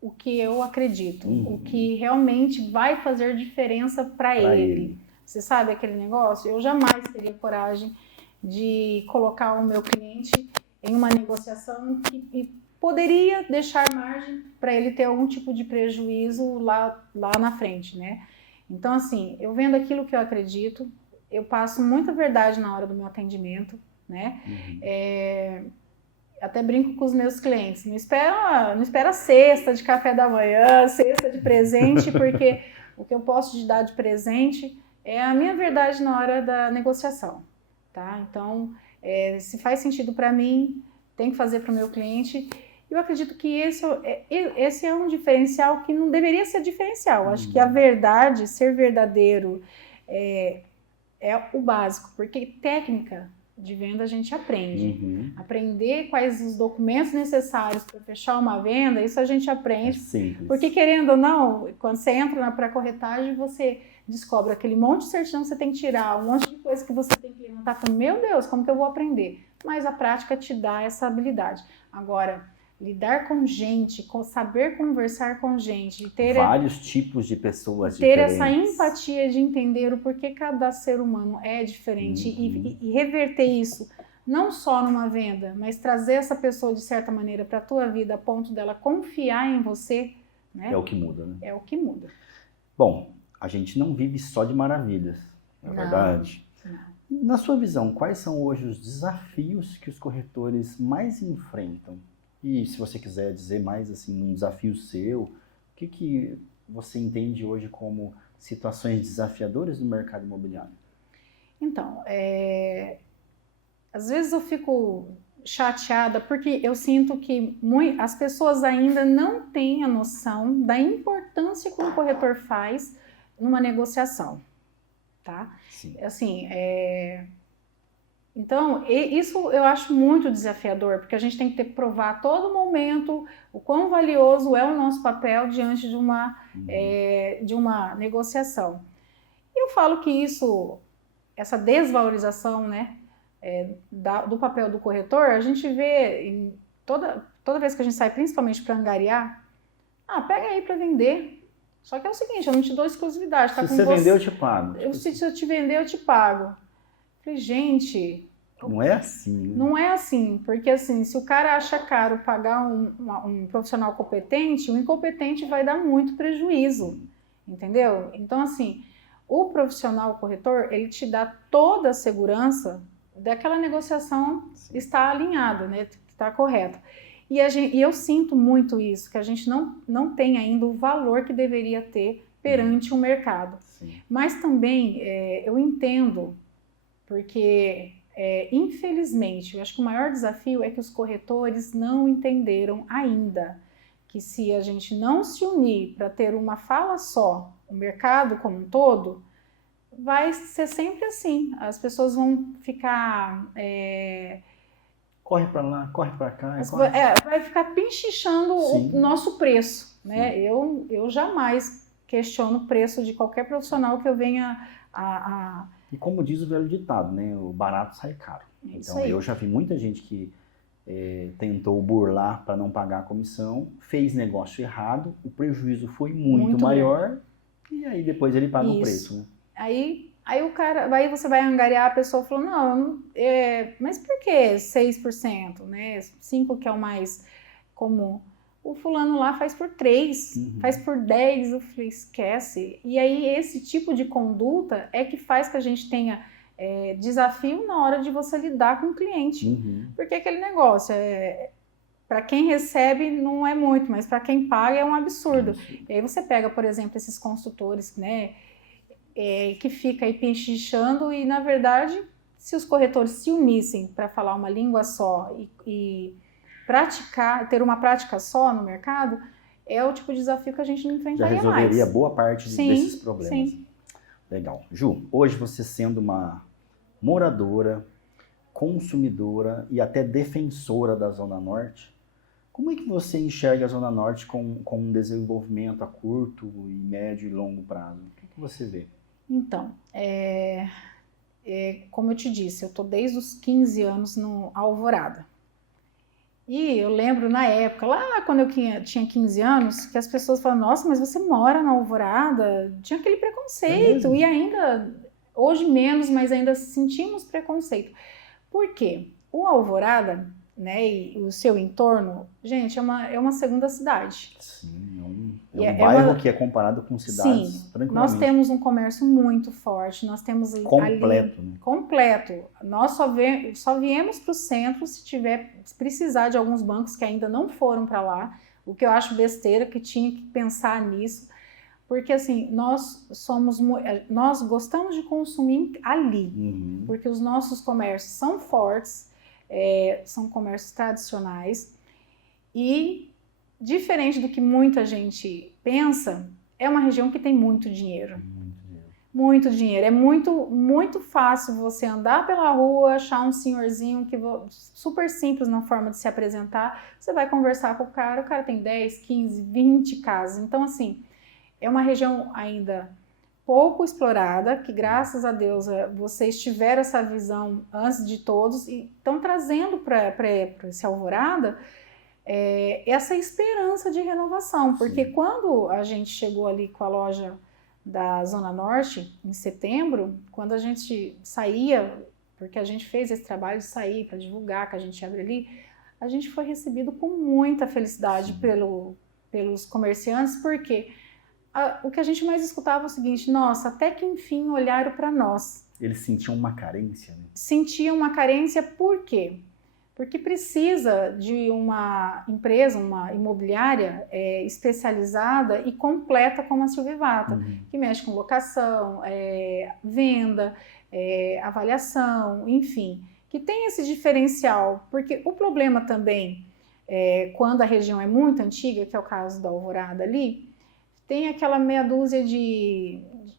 o que eu acredito, o que realmente vai fazer diferença para ele. Você sabe aquele negócio? Eu jamais teria coragem de colocar o meu cliente em uma negociação que poderia deixar margem para ele ter algum tipo de prejuízo lá na frente, né? Então, assim, eu vendo aquilo que eu acredito, eu passo muita verdade na hora do meu atendimento, né? Até brinco com os meus clientes, não espera cesta de café da manhã, cesta de presente, porque o que eu posso te dar de presente é a minha verdade na hora da negociação, tá? Então, se faz sentido para mim, tem que fazer para o meu cliente. Eu acredito que esse é um diferencial que não deveria ser diferencial. Acho que a verdade, ser verdadeiro, é o básico, porque técnica de venda a gente aprende. Aprender quais os documentos necessários para fechar uma venda, isso a gente aprende. É simples. Porque querendo ou não, quando você entra na pré-corretagem, você descobre aquele monte de certidão que você tem que tirar, um monte de coisa que você tem que levantar, falando, meu Deus, como que eu vou aprender? Mas a prática te dá essa habilidade. Agora, lidar com gente, saber conversar com gente, ter vários tipos de pessoas ter diferentes. essa empatia de entender o porquê cada ser humano é diferente e reverter isso não só numa venda, mas trazer essa pessoa de certa maneira para a tua vida a ponto dela confiar em você, né? É o que muda, né? É o que muda. Bom, a gente não vive só de maravilhas, não é verdade? Não. Na sua visão, quais são hoje os desafios que os corretores mais enfrentam? E se você quiser dizer mais assim, um desafio seu, o que você entende hoje como situações desafiadoras no mercado imobiliário? Então, às vezes eu fico chateada porque eu sinto que as pessoas ainda não têm a noção da importância que um corretor faz numa negociação, tá? Sim. Assim, então, isso eu acho muito desafiador, porque a gente tem que provar a todo momento o quão valioso é o nosso papel diante de uma negociação. E eu falo que essa desvalorização, né, do papel do corretor, a gente vê toda vez que a gente sai, principalmente para angariar, pega aí para vender. Só que é o seguinte, eu não te dou exclusividade. Tá? Se você vender, eu te pago. Se eu te vender, eu te pago. Falei, gente... Não é assim. Né? Não é assim, porque assim, se o cara acha caro pagar um profissional competente, o incompetente vai dar muito prejuízo, entendeu? Então, assim, o profissional corretor, ele te dá toda a segurança daquela negociação estar alinhada, né? Está correta. E eu sinto muito isso, que a gente não tem ainda o valor que deveria ter perante o mercado. Sim. Mas também eu entendo, porque infelizmente, eu acho que o maior desafio é que os corretores não entenderam ainda que se a gente não se unir para ter uma fala só, o mercado como um todo, vai ser sempre assim. As pessoas vão ficar... corre para lá, corre para cá. Vai ficar pinchichando o nosso preço, né? Eu jamais questiono o preço de qualquer profissional que eu venha a... E como diz o velho ditado, né? O barato sai caro. Então eu já vi muita gente que tentou burlar para não pagar a comissão, fez negócio errado, o prejuízo foi muito maior e aí depois ele paga o preço. Né? Aí o cara, aí você vai angariar a pessoa falando, mas por que 6%, né? 5% que é o mais comum. O fulano lá faz por 3, faz por 10, eu falei, esquece. E aí esse tipo de conduta é que faz que a gente tenha desafio na hora de você lidar com o cliente. Porque aquele negócio, para quem recebe não é muito, mas para quem paga é um absurdo. E aí você pega, por exemplo, esses consultores, né, que fica aí pinchichando e, na verdade, se os corretores se unissem para falar uma língua só e ter uma prática só no mercado, é o tipo de desafio que a gente não enfrentaria mais. Já resolveria boa parte desses problemas. Sim. Legal. Ju, hoje você sendo uma moradora, consumidora e até defensora da Zona Norte, Como é que você enxerga a Zona Norte com um desenvolvimento a curto e médio e longo prazo? O que você vê? Então, como eu te disse, eu estou desde os 15 anos no Alvorada. E eu lembro na época, lá quando eu tinha 15 anos, que as pessoas falavam, nossa, mas você mora na Alvorada? Tinha aquele preconceito, e ainda, hoje menos, mas ainda sentimos preconceito. Por quê? O Alvorada, né, e o seu entorno, gente, é uma segunda cidade. Sim, é um bairro que é comparado com cidades, sim, tranquilamente. Nós temos um comércio muito forte, nós temos completo, ali, né? Completo. Nós só viemos para o centro se precisar de alguns bancos que ainda não foram para lá, o que eu acho besteira, que tinha que pensar nisso, porque assim, nós gostamos de consumir ali, porque os nossos comércios são fortes, são comércios tradicionais e, diferente do que muita gente pensa, é uma região que tem muito dinheiro. Muito dinheiro. É muito, muito fácil você andar pela rua, achar um senhorzinho super simples na forma de se apresentar, você vai conversar com o cara tem 10, 15, 20 casas. Então, assim, é uma região ainda pouco explorada, que graças a Deus vocês tiveram essa visão antes de todos e estão trazendo para esse Alvorada essa esperança de renovação, porque quando a gente chegou ali com a loja da Zona Norte, em setembro, quando a gente saía, porque a gente fez esse trabalho de sair para divulgar que a gente abre ali, a gente foi recebido com muita felicidade pelos comerciantes, porque o que a gente mais escutava é o seguinte, nossa, até que enfim olharam para nós. Eles sentiam uma carência, né? Sentiam uma carência por quê? Porque precisa de uma empresa, uma imobiliária especializada e completa como a Silvivata, que mexe com locação, venda, avaliação, enfim, que tem esse diferencial, porque o problema também, quando a região é muito antiga, que é o caso da Alvorada ali, tem aquela meia dúzia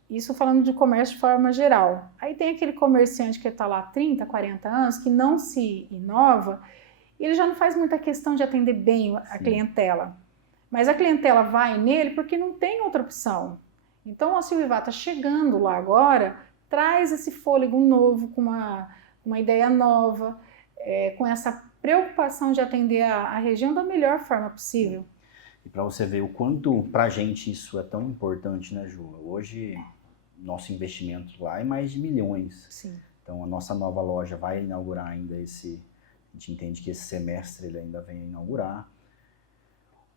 isso falando de comércio de forma geral. Aí tem aquele comerciante que está lá há 30, 40 anos, que não se inova, e ele já não faz muita questão de atender bem a clientela. Mas a clientela vai nele porque não tem outra opção. Então a Silvivata chegando lá agora, traz esse fôlego novo, com uma ideia nova, com essa preocupação de atender a região da melhor forma possível. E para você ver o quanto para a gente isso é tão importante, né, Ju? Hoje, nosso investimento lá é mais de milhões. Sim. Então, a nossa nova loja vai inaugurar ainda a gente entende que esse semestre ele ainda vem a inaugurar.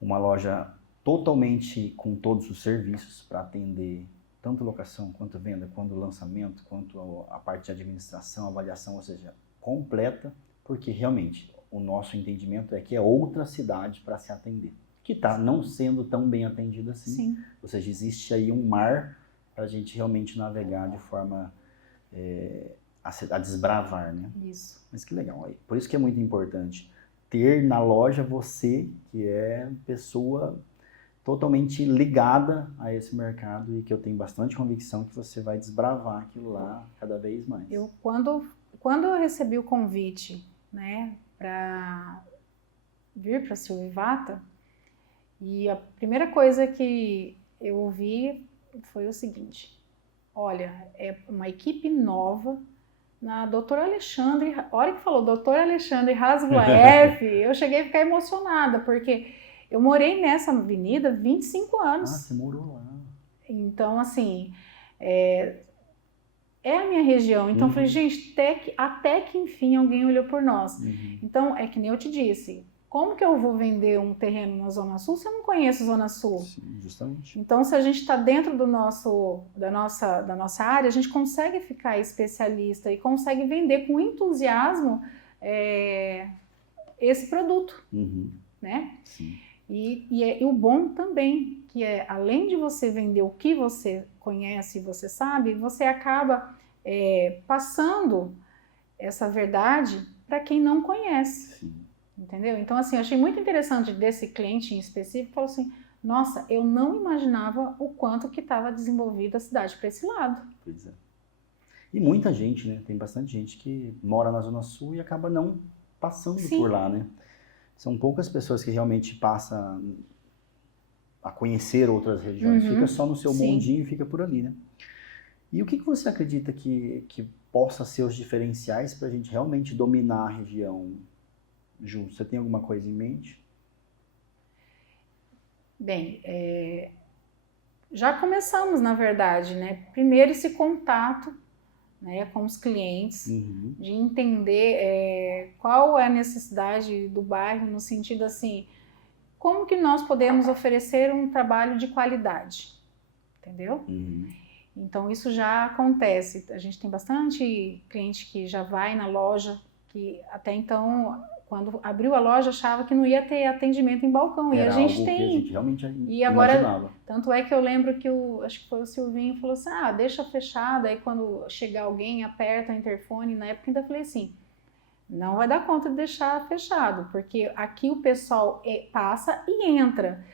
Uma loja totalmente com todos os serviços para atender tanto locação, quanto venda, quanto lançamento, quanto a parte de administração, avaliação, ou seja, completa, porque realmente o nosso entendimento é que é outra cidade para se atender, que está não sendo tão bem atendida assim. Sim. Ou seja, existe aí um mar para a gente realmente navegar de forma a desbravar, né? Isso. Mas que legal. Por isso que é muito importante ter na loja você, que é pessoa totalmente ligada a esse mercado e que eu tenho bastante convicção que você vai desbravar aquilo lá cada vez mais. Quando eu recebi o convite, né, para vir para a Silvivata, e a primeira coisa que eu ouvi foi o seguinte: olha, é uma equipe nova na doutora Alexandre. A hora que falou doutora Alexandre Hasblaef, eu cheguei a ficar emocionada, porque eu morei nessa avenida 25 anos. Ah, você morou lá. Então, assim, é a minha região. Então, eu falei, gente, até que enfim alguém olhou por nós. Então, é que nem eu te disse, como que eu vou vender um terreno na Zona Sul se eu não conheço a Zona Sul? Sim, justamente. Então, se a gente está dentro da nossa área, a gente consegue ficar especialista e consegue vender com entusiasmo esse produto, né? Sim. E o bom também, que é, além de você vender o que você conhece e você sabe, você acaba passando essa verdade para quem não conhece. Sim. Entendeu? Então, assim, eu achei muito interessante desse cliente em específico, falou assim, nossa, eu não imaginava o quanto que estava desenvolvida a cidade para esse lado. Pois é. E muita gente, né? Tem bastante gente que mora na Zona Sul e acaba não passando por lá, né? São poucas pessoas que realmente passam a conhecer outras regiões. Fica só no seu mundinho e fica por ali, né? E o que você acredita que possa ser os diferenciais para a gente realmente dominar a região, Ju? Você tem alguma coisa em mente? Bem, já começamos, na verdade, né? Primeiro esse contato, né, com os clientes, de entender qual é a necessidade do bairro, no sentido assim, como que nós podemos oferecer um trabalho de qualidade, entendeu? Então isso já acontece, a gente tem bastante cliente que já vai na loja, que até então, quando abriu a loja, achava que não ia ter atendimento em balcão, Era e a gente algo tem. Que a gente realmente E agora, imaginava. tanto é que eu lembro que acho que foi o Silvinho, falou assim, deixa fechado, aí quando chegar alguém, aperta o interfone, na época ainda falei assim, não vai dar conta de deixar fechado, porque aqui o pessoal passa e entra.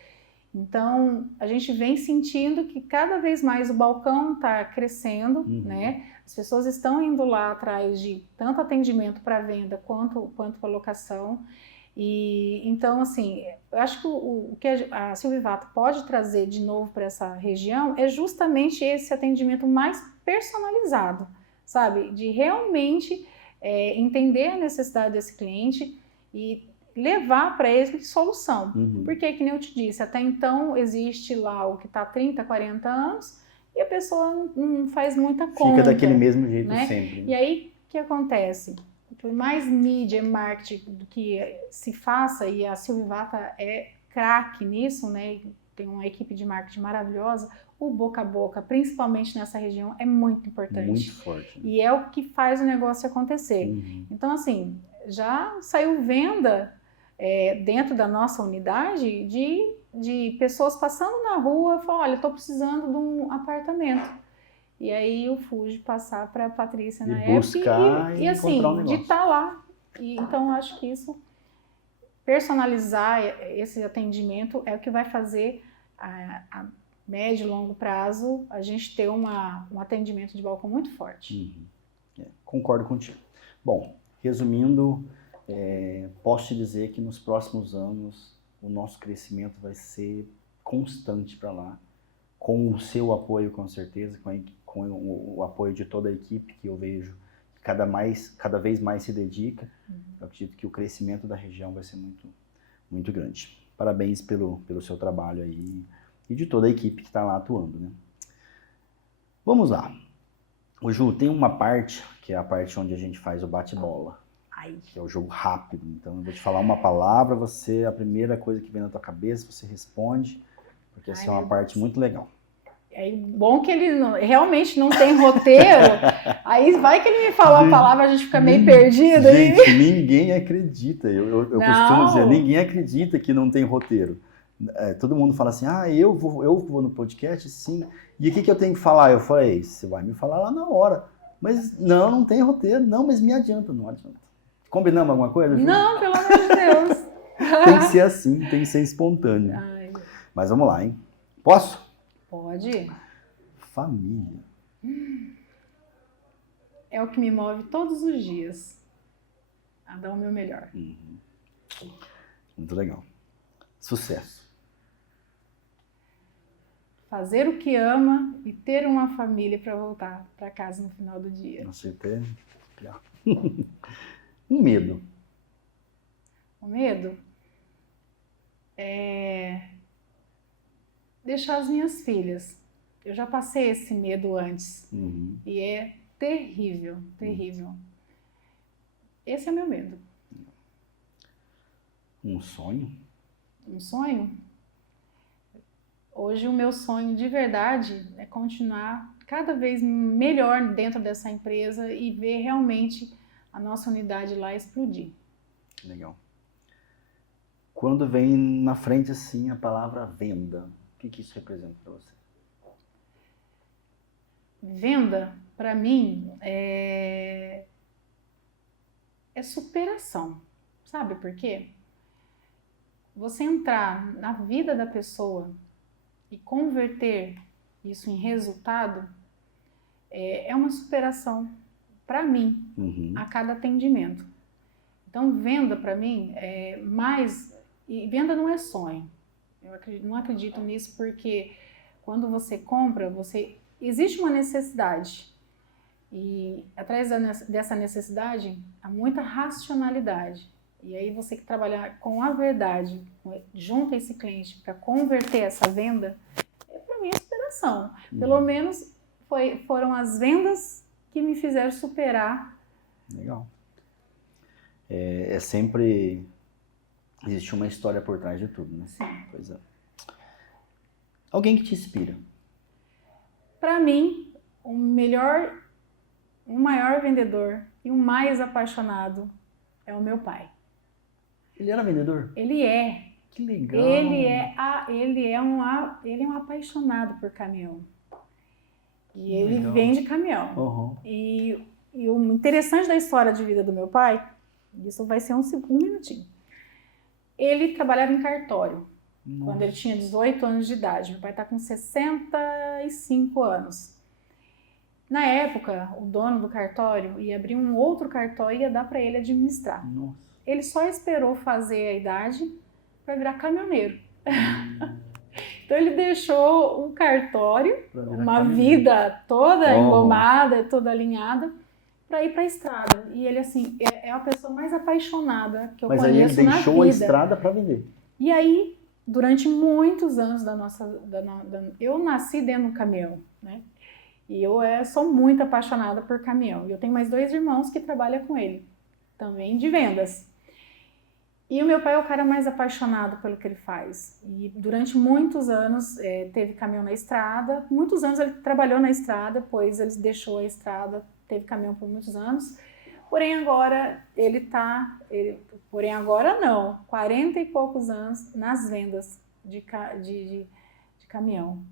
Então, a gente vem sentindo que cada vez mais o balcão está crescendo, né? As pessoas estão indo lá atrás de tanto atendimento para venda quanto para locação. E então, assim, eu acho que o que a Silvivato pode trazer de novo para essa região é justamente esse atendimento mais personalizado, sabe? De realmente entender a necessidade desse cliente e levar para ele solução. Porque, que nem eu te disse, até então existe lá o que está há 30, 40 anos e a pessoa não faz muita conta. Fica daquele mesmo jeito, né? sempre. E aí, o que acontece? Por mais mídia e marketing que se faça, e a Silvivato é craque nisso, né? Tem uma equipe de marketing maravilhosa, o boca a boca, principalmente nessa região, é muito importante. Muito forte. Né? E é o que faz o negócio acontecer. Então, assim, já saiu venda dentro da nossa unidade de pessoas passando na rua e falam, olha, estou precisando de um apartamento. E aí eu fui passar para a Patrícia na época e assim, de estar lá. E, então, acho que isso, personalizar esse atendimento é o que vai fazer a médio e longo prazo a gente ter um atendimento de balcão muito forte. Concordo contigo. Bom, resumindo, posso te dizer que nos próximos anos o nosso crescimento vai ser constante para lá, com o seu apoio, com certeza, com o apoio de toda a equipe que eu vejo que cada vez mais se dedica. Eu acredito que o crescimento da região vai ser muito, muito grande. Parabéns pelo seu trabalho aí e de toda a equipe que está lá atuando, né? Vamos lá. Ô Ju, tem uma parte, que é a parte onde a gente faz o bate-bola. Que é o jogo rápido. Então eu vou te falar uma palavra, a primeira coisa que vem na tua cabeça, você responde, porque essa é uma parte muito legal. É bom que ele realmente não tem roteiro, aí vai que ele me fala a palavra, a gente fica meio perdido. Gente, ninguém acredita, eu costumo dizer, ninguém acredita que não tem roteiro. Todo mundo fala assim, eu vou no podcast, sim, e o que eu tenho que falar? Eu falei, você vai me falar lá na hora, mas não tem roteiro, não, mas me adianta, não adianta. Combinamos alguma coisa? Não, pelo amor de Deus. Tem que ser assim, tem que ser espontâneo. Mas vamos lá, hein? Posso? Pode. Família. É o que me move todos os dias a dar o meu melhor. Muito legal. Sucesso. Fazer o que ama e ter uma família para voltar para casa no final do dia. Você tem. Um medo. O medo é deixar as minhas filhas. Eu já passei esse medo antes. E é terrível, terrível. Esse é o meu medo. Um sonho? Um sonho? Hoje o meu sonho de verdade é continuar cada vez melhor dentro dessa empresa e ver realmente a nossa unidade lá explodir. Legal. Quando vem na frente assim a palavra venda, o que isso representa para você? Venda, para mim, é superação. Sabe por quê? Você entrar na vida da pessoa e converter isso em resultado é uma superação para mim a cada atendimento. Então, venda para mim é mais... E venda não é sonho. Não acredito nisso porque quando você compra, existe uma necessidade. E atrás dessa necessidade, há muita racionalidade. E aí você que trabalhar com a verdade, junto a esse cliente, para converter essa venda, para mim é superação. Pelo menos foram as vendas que me fizeram superar. Legal. Sempre... Existe uma história por trás de tudo, né? Sim. Pois é. Alguém que te inspira? Para mim, o maior vendedor e o mais apaixonado é o meu pai. Ele era vendedor? Ele é. Que legal. Ele é um apaixonado por caminhão. E ele vende caminhão. Uhum. E o interessante da história de vida do meu pai, isso vai ser um minutinho. Ele trabalhava em cartório. Nossa. Quando ele tinha 18 anos de idade. Meu pai está com 65 anos. Na época, o dono do cartório ia abrir um outro cartório e ia dar para ele administrar. Nossa. Ele só esperou fazer a idade para virar caminhoneiro. Então ele deixou o cartório, uma vida toda engomada, toda alinhada, para ir para a estrada. E ele, assim, é a pessoa mais apaixonada que eu conheço na vida. Mas aí ele deixou a estrada para vender. E aí, durante muitos anos eu nasci dentro do caminhão, né? E eu sou muito apaixonada por caminhão. E eu tenho mais 2 irmãos que trabalham com ele, também de vendas. E o meu pai é o cara mais apaixonado pelo que ele faz. E durante muitos anos teve caminhão na estrada. Muitos anos ele trabalhou na estrada, depois ele deixou a estrada, teve caminhão por muitos anos. Porém agora porém agora não, 40 e poucos anos nas vendas de caminhão.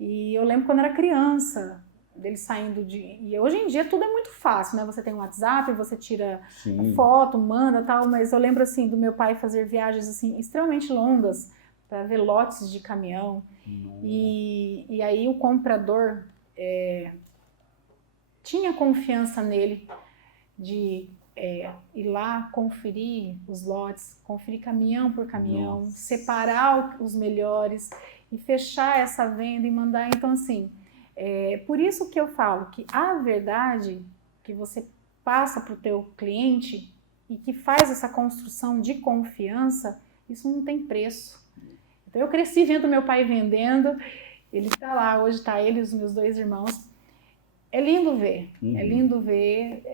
E eu lembro quando era criança, dele saindo e hoje em dia tudo é muito fácil, né? Você tem um WhatsApp, você tira foto, manda tal, mas eu lembro assim do meu pai fazer viagens assim extremamente longas para ver lotes de caminhão. E aí o comprador tinha confiança nele de ir lá conferir os lotes, conferir caminhão por caminhão, separar os melhores e fechar essa venda e mandar. Então assim, por isso que eu falo que a verdade que você passa para o teu cliente e que faz essa construção de confiança, isso não tem preço. Então eu cresci vendo meu pai vendendo, ele está lá, hoje está ele e os meus 2 irmãos. É lindo ver, é lindo ver,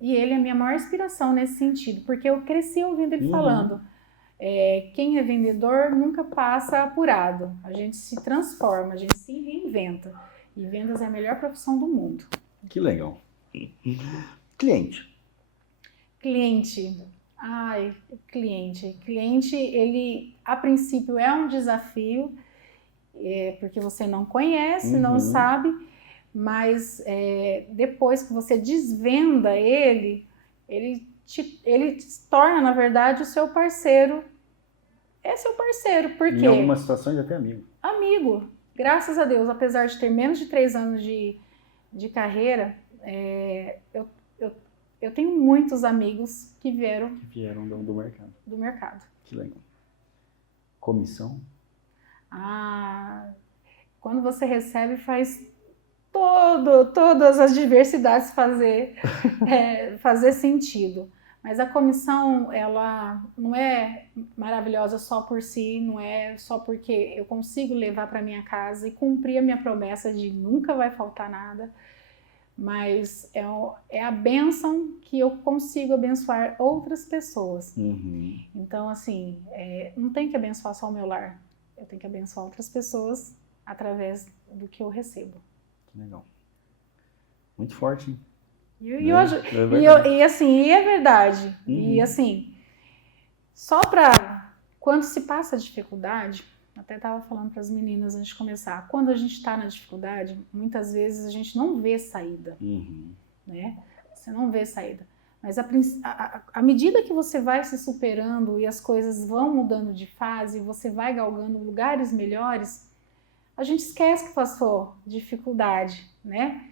e ele é a minha maior inspiração nesse sentido, porque eu cresci ouvindo ele falando, quem é vendedor nunca passa apurado, a gente se transforma, a gente se reinventa. E vendas é a melhor profissão do mundo. Que legal. Cliente. Cliente, ele a princípio é um desafio, porque você não conhece, não sabe, mas depois que você desvenda ele se torna, na verdade, o seu parceiro. É seu parceiro, porque... Em algumas situações até amigo. Amigo. Graças a Deus, apesar de ter menos de 3 anos de carreira, eu tenho muitos amigos que vieram do mercado. Do mercado. Que legal. Comissão? Quando você recebe, faz todas as diversidades fazer sentido. Mas a comissão, ela não é maravilhosa só por si, não é só porque eu consigo levar para minha casa e cumprir a minha promessa de nunca vai faltar nada, mas é a bênção que eu consigo abençoar outras pessoas. Então, assim, não tem que abençoar só o meu lar, eu tenho que abençoar outras pessoas através do que eu recebo. Que legal. Muito forte, hein? E assim, é verdade. E assim, só para quando se passa a dificuldade, até estava falando para as meninas antes de começar, quando a gente está na dificuldade, muitas vezes a gente não vê saída, né? Você não vê saída. Mas à medida que você vai se superando e as coisas vão mudando de fase, você vai galgando lugares melhores, a gente esquece que passou dificuldade, né?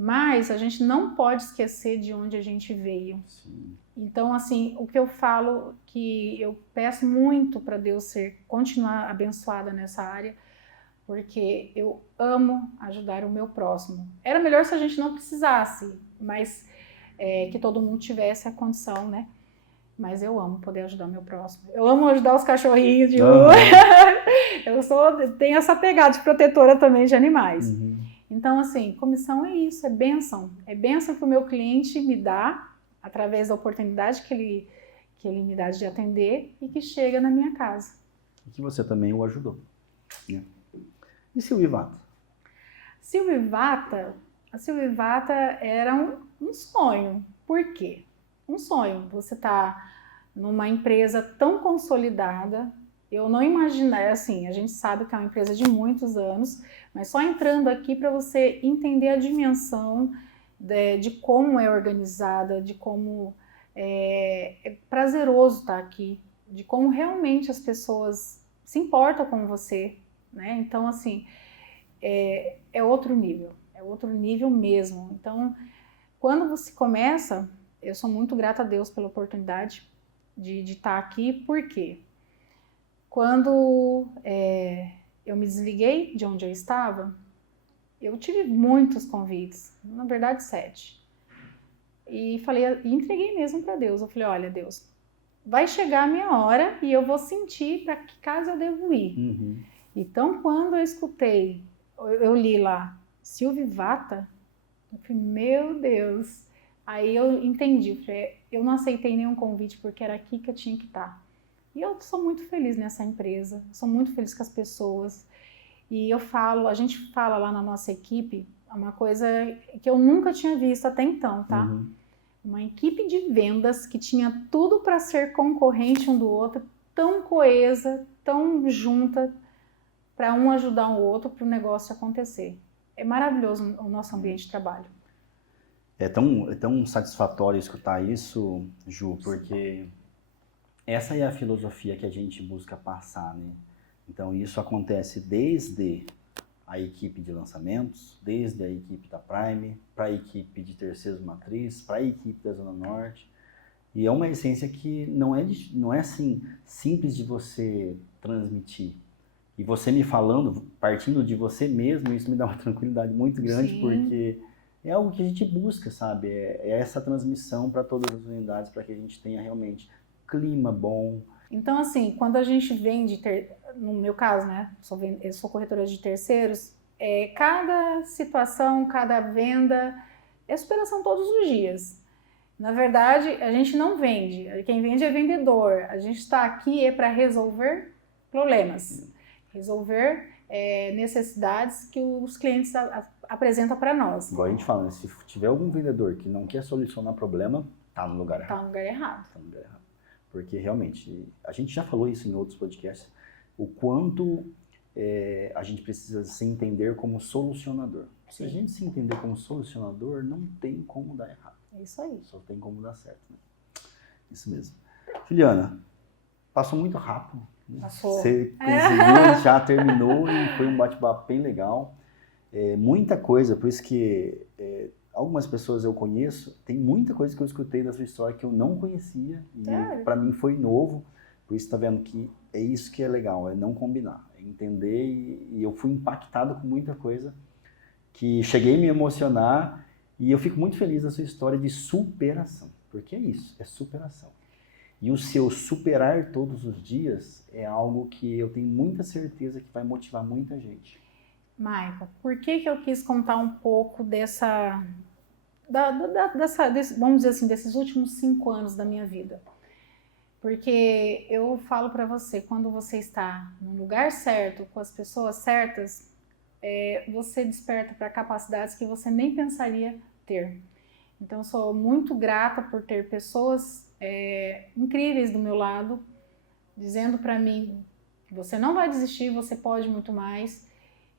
Mas a gente não pode esquecer de onde a gente veio. Sim. Então, assim, o que eu falo, que eu peço muito para Deus continuar abençoada nessa área, porque eu amo ajudar o meu próximo. Era melhor se a gente não precisasse, mas que todo mundo tivesse a condição, né? Mas eu amo poder ajudar o meu próximo. Eu amo ajudar os cachorrinhos de rua. Eu tenho essa pegada de protetora também de animais. Uhum. Então, assim, comissão é isso, é bênção. É bênção que o meu cliente me dá, através da oportunidade que ele me dá de atender e que chega na minha casa. E que você também o ajudou. Né? E Silvivata? A Silvivata era um sonho. Por quê? Um sonho. Você tá numa empresa tão consolidada. Eu não imaginei, assim, a gente sabe que é uma empresa de muitos anos, mas só entrando aqui para você entender a dimensão de como é organizada, de como é prazeroso estar aqui, de como realmente as pessoas se importam com você, né? Então, assim, é outro nível mesmo. Então, quando você começa, eu sou muito grata a Deus pela oportunidade de estar aqui, por quê? Quando eu me desliguei de onde eu estava, eu tive muitos convites, na verdade 7. E entreguei mesmo para Deus. Eu falei, olha, Deus, vai chegar a minha hora e eu vou sentir para que casa eu devo ir. Uhum. Então, quando eu escutei, eu li lá, Silvivata, eu falei, meu Deus. Aí eu entendi, eu não aceitei nenhum convite porque era aqui que eu tinha que estar. E eu sou muito feliz nessa empresa, sou muito feliz com as pessoas. E a gente fala lá na nossa equipe, uma coisa que eu nunca tinha visto até então, tá? Uhum. Uma equipe de vendas que tinha tudo para ser concorrente um do outro, tão coesa, tão junta, para um ajudar o outro, para o negócio acontecer. É maravilhoso o nosso ambiente de trabalho. É tão satisfatório escutar isso, Ju, porque essa é a filosofia que a gente busca passar, né? Então, isso acontece desde a equipe de lançamentos, desde a equipe da Prime, para a equipe de terceiros matriz, para a equipe da Zona Norte. E é uma essência que não é assim, simples de você transmitir. E você me falando, partindo de você mesmo, isso me dá uma tranquilidade muito grande, Sim. Porque é algo que a gente busca, sabe? É essa transmissão para todas as unidades, para que a gente tenha realmente clima bom. Então, assim, quando a gente vende, no meu caso, né, eu sou corretora de terceiros, cada situação, cada venda é superação todos os dias. Na verdade, a gente não vende, quem vende é vendedor. A gente está aqui para resolver problemas, resolver necessidades que os clientes apresentam para nós. Igual a gente fala, né? Se tiver algum vendedor que não quer solucionar problema, tá no lugar errado. Tá no lugar errado. Tá no lugar errado. Porque realmente, a gente já falou isso em outros podcasts, o quanto a gente precisa se entender como solucionador. Se a gente se entender como solucionador, não tem como dar errado. É isso aí. Só tem como dar certo, né? Isso mesmo. Juliana, passou muito rápido. Né? Passou. Você conseguiu, já terminou e foi um bate-papo bem legal. Muita coisa, por isso que algumas pessoas eu conheço, tem muita coisa que eu escutei da sua história que eu não conhecia e para mim foi novo. Por isso tá vendo que é isso que é legal, é não combinar, é entender e eu fui impactado com muita coisa que cheguei a me emocionar e eu fico muito feliz da sua história de superação, porque é isso, é superação. E o seu superar todos os dias é algo que eu tenho muita certeza que vai motivar muita gente. Maica, por que eu quis contar um pouco vamos dizer assim, desses últimos 5 anos da minha vida? Porque eu falo para você, quando você está no lugar certo, com as pessoas certas, você desperta para capacidades que você nem pensaria ter. Então, eu sou muito grata por ter pessoas incríveis do meu lado, dizendo para mim, você não vai desistir, você pode muito mais.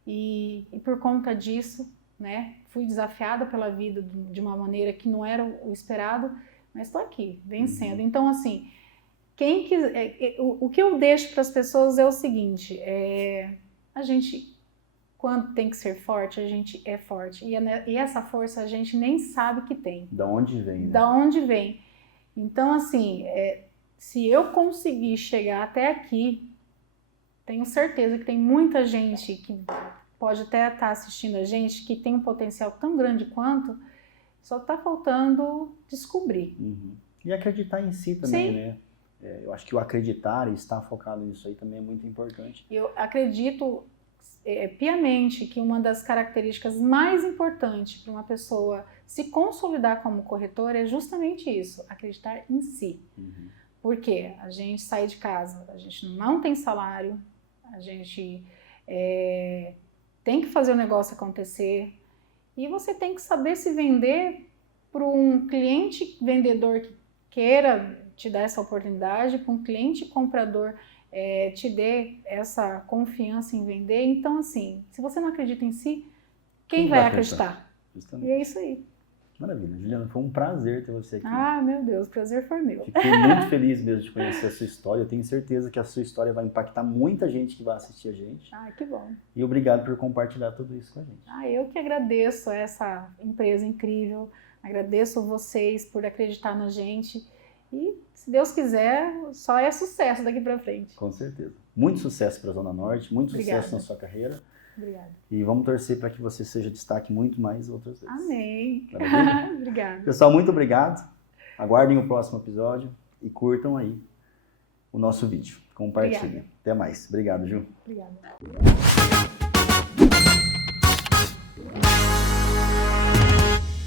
E por conta disso, né, fui desafiada pela vida de uma maneira que não era o esperado, mas estou aqui, vencendo. Então, assim, o que eu deixo para as pessoas é o seguinte, a gente quando tem que ser forte, a gente é forte. E essa força a gente nem sabe que tem. Da onde vem, né? Da onde vem. Então, assim, se eu conseguir chegar até aqui, tenho certeza que tem muita gente que pode até estar assistindo a gente, que tem um potencial tão grande quanto, só está faltando descobrir. Uhum. E acreditar em si também, Sim. né? Eu acho que o acreditar e estar focado nisso aí também é muito importante. Eu acredito piamente que uma das características mais importantes para uma pessoa se consolidar como corretor é justamente isso, acreditar em si. Uhum. Porque a gente sai de casa, a gente não tem salário, a gente tem que fazer o negócio acontecer e você tem que saber se vender para um cliente vendedor que queira te dar essa oportunidade, para um cliente comprador te dê essa confiança em vender. Então, assim, se você não acredita em si, quem vai acreditar? Justamente. E é isso aí. Maravilha. Juliana, foi um prazer ter você aqui. Ah, meu Deus, o prazer foi meu. Fiquei muito feliz mesmo de conhecer a sua história. Eu tenho certeza que a sua história vai impactar muita gente que vai assistir a gente. Ah, que bom. E obrigado por compartilhar tudo isso com a gente. Ah, eu que agradeço essa empresa incrível, agradeço vocês por acreditar na gente e, se Deus quiser, só é sucesso daqui pra frente. Com certeza. Muito sucesso para a Zona Norte, muito Obrigada. sucesso na sua carreira. Obrigada. E vamos torcer para que você seja destaque muito mais outras vezes. Amém. Maravilha? Obrigada. Pessoal, muito obrigado. Aguardem o próximo episódio e curtam aí o nosso vídeo. Compartilhem. Obrigada. Até mais. Obrigado, Ju. Obrigada.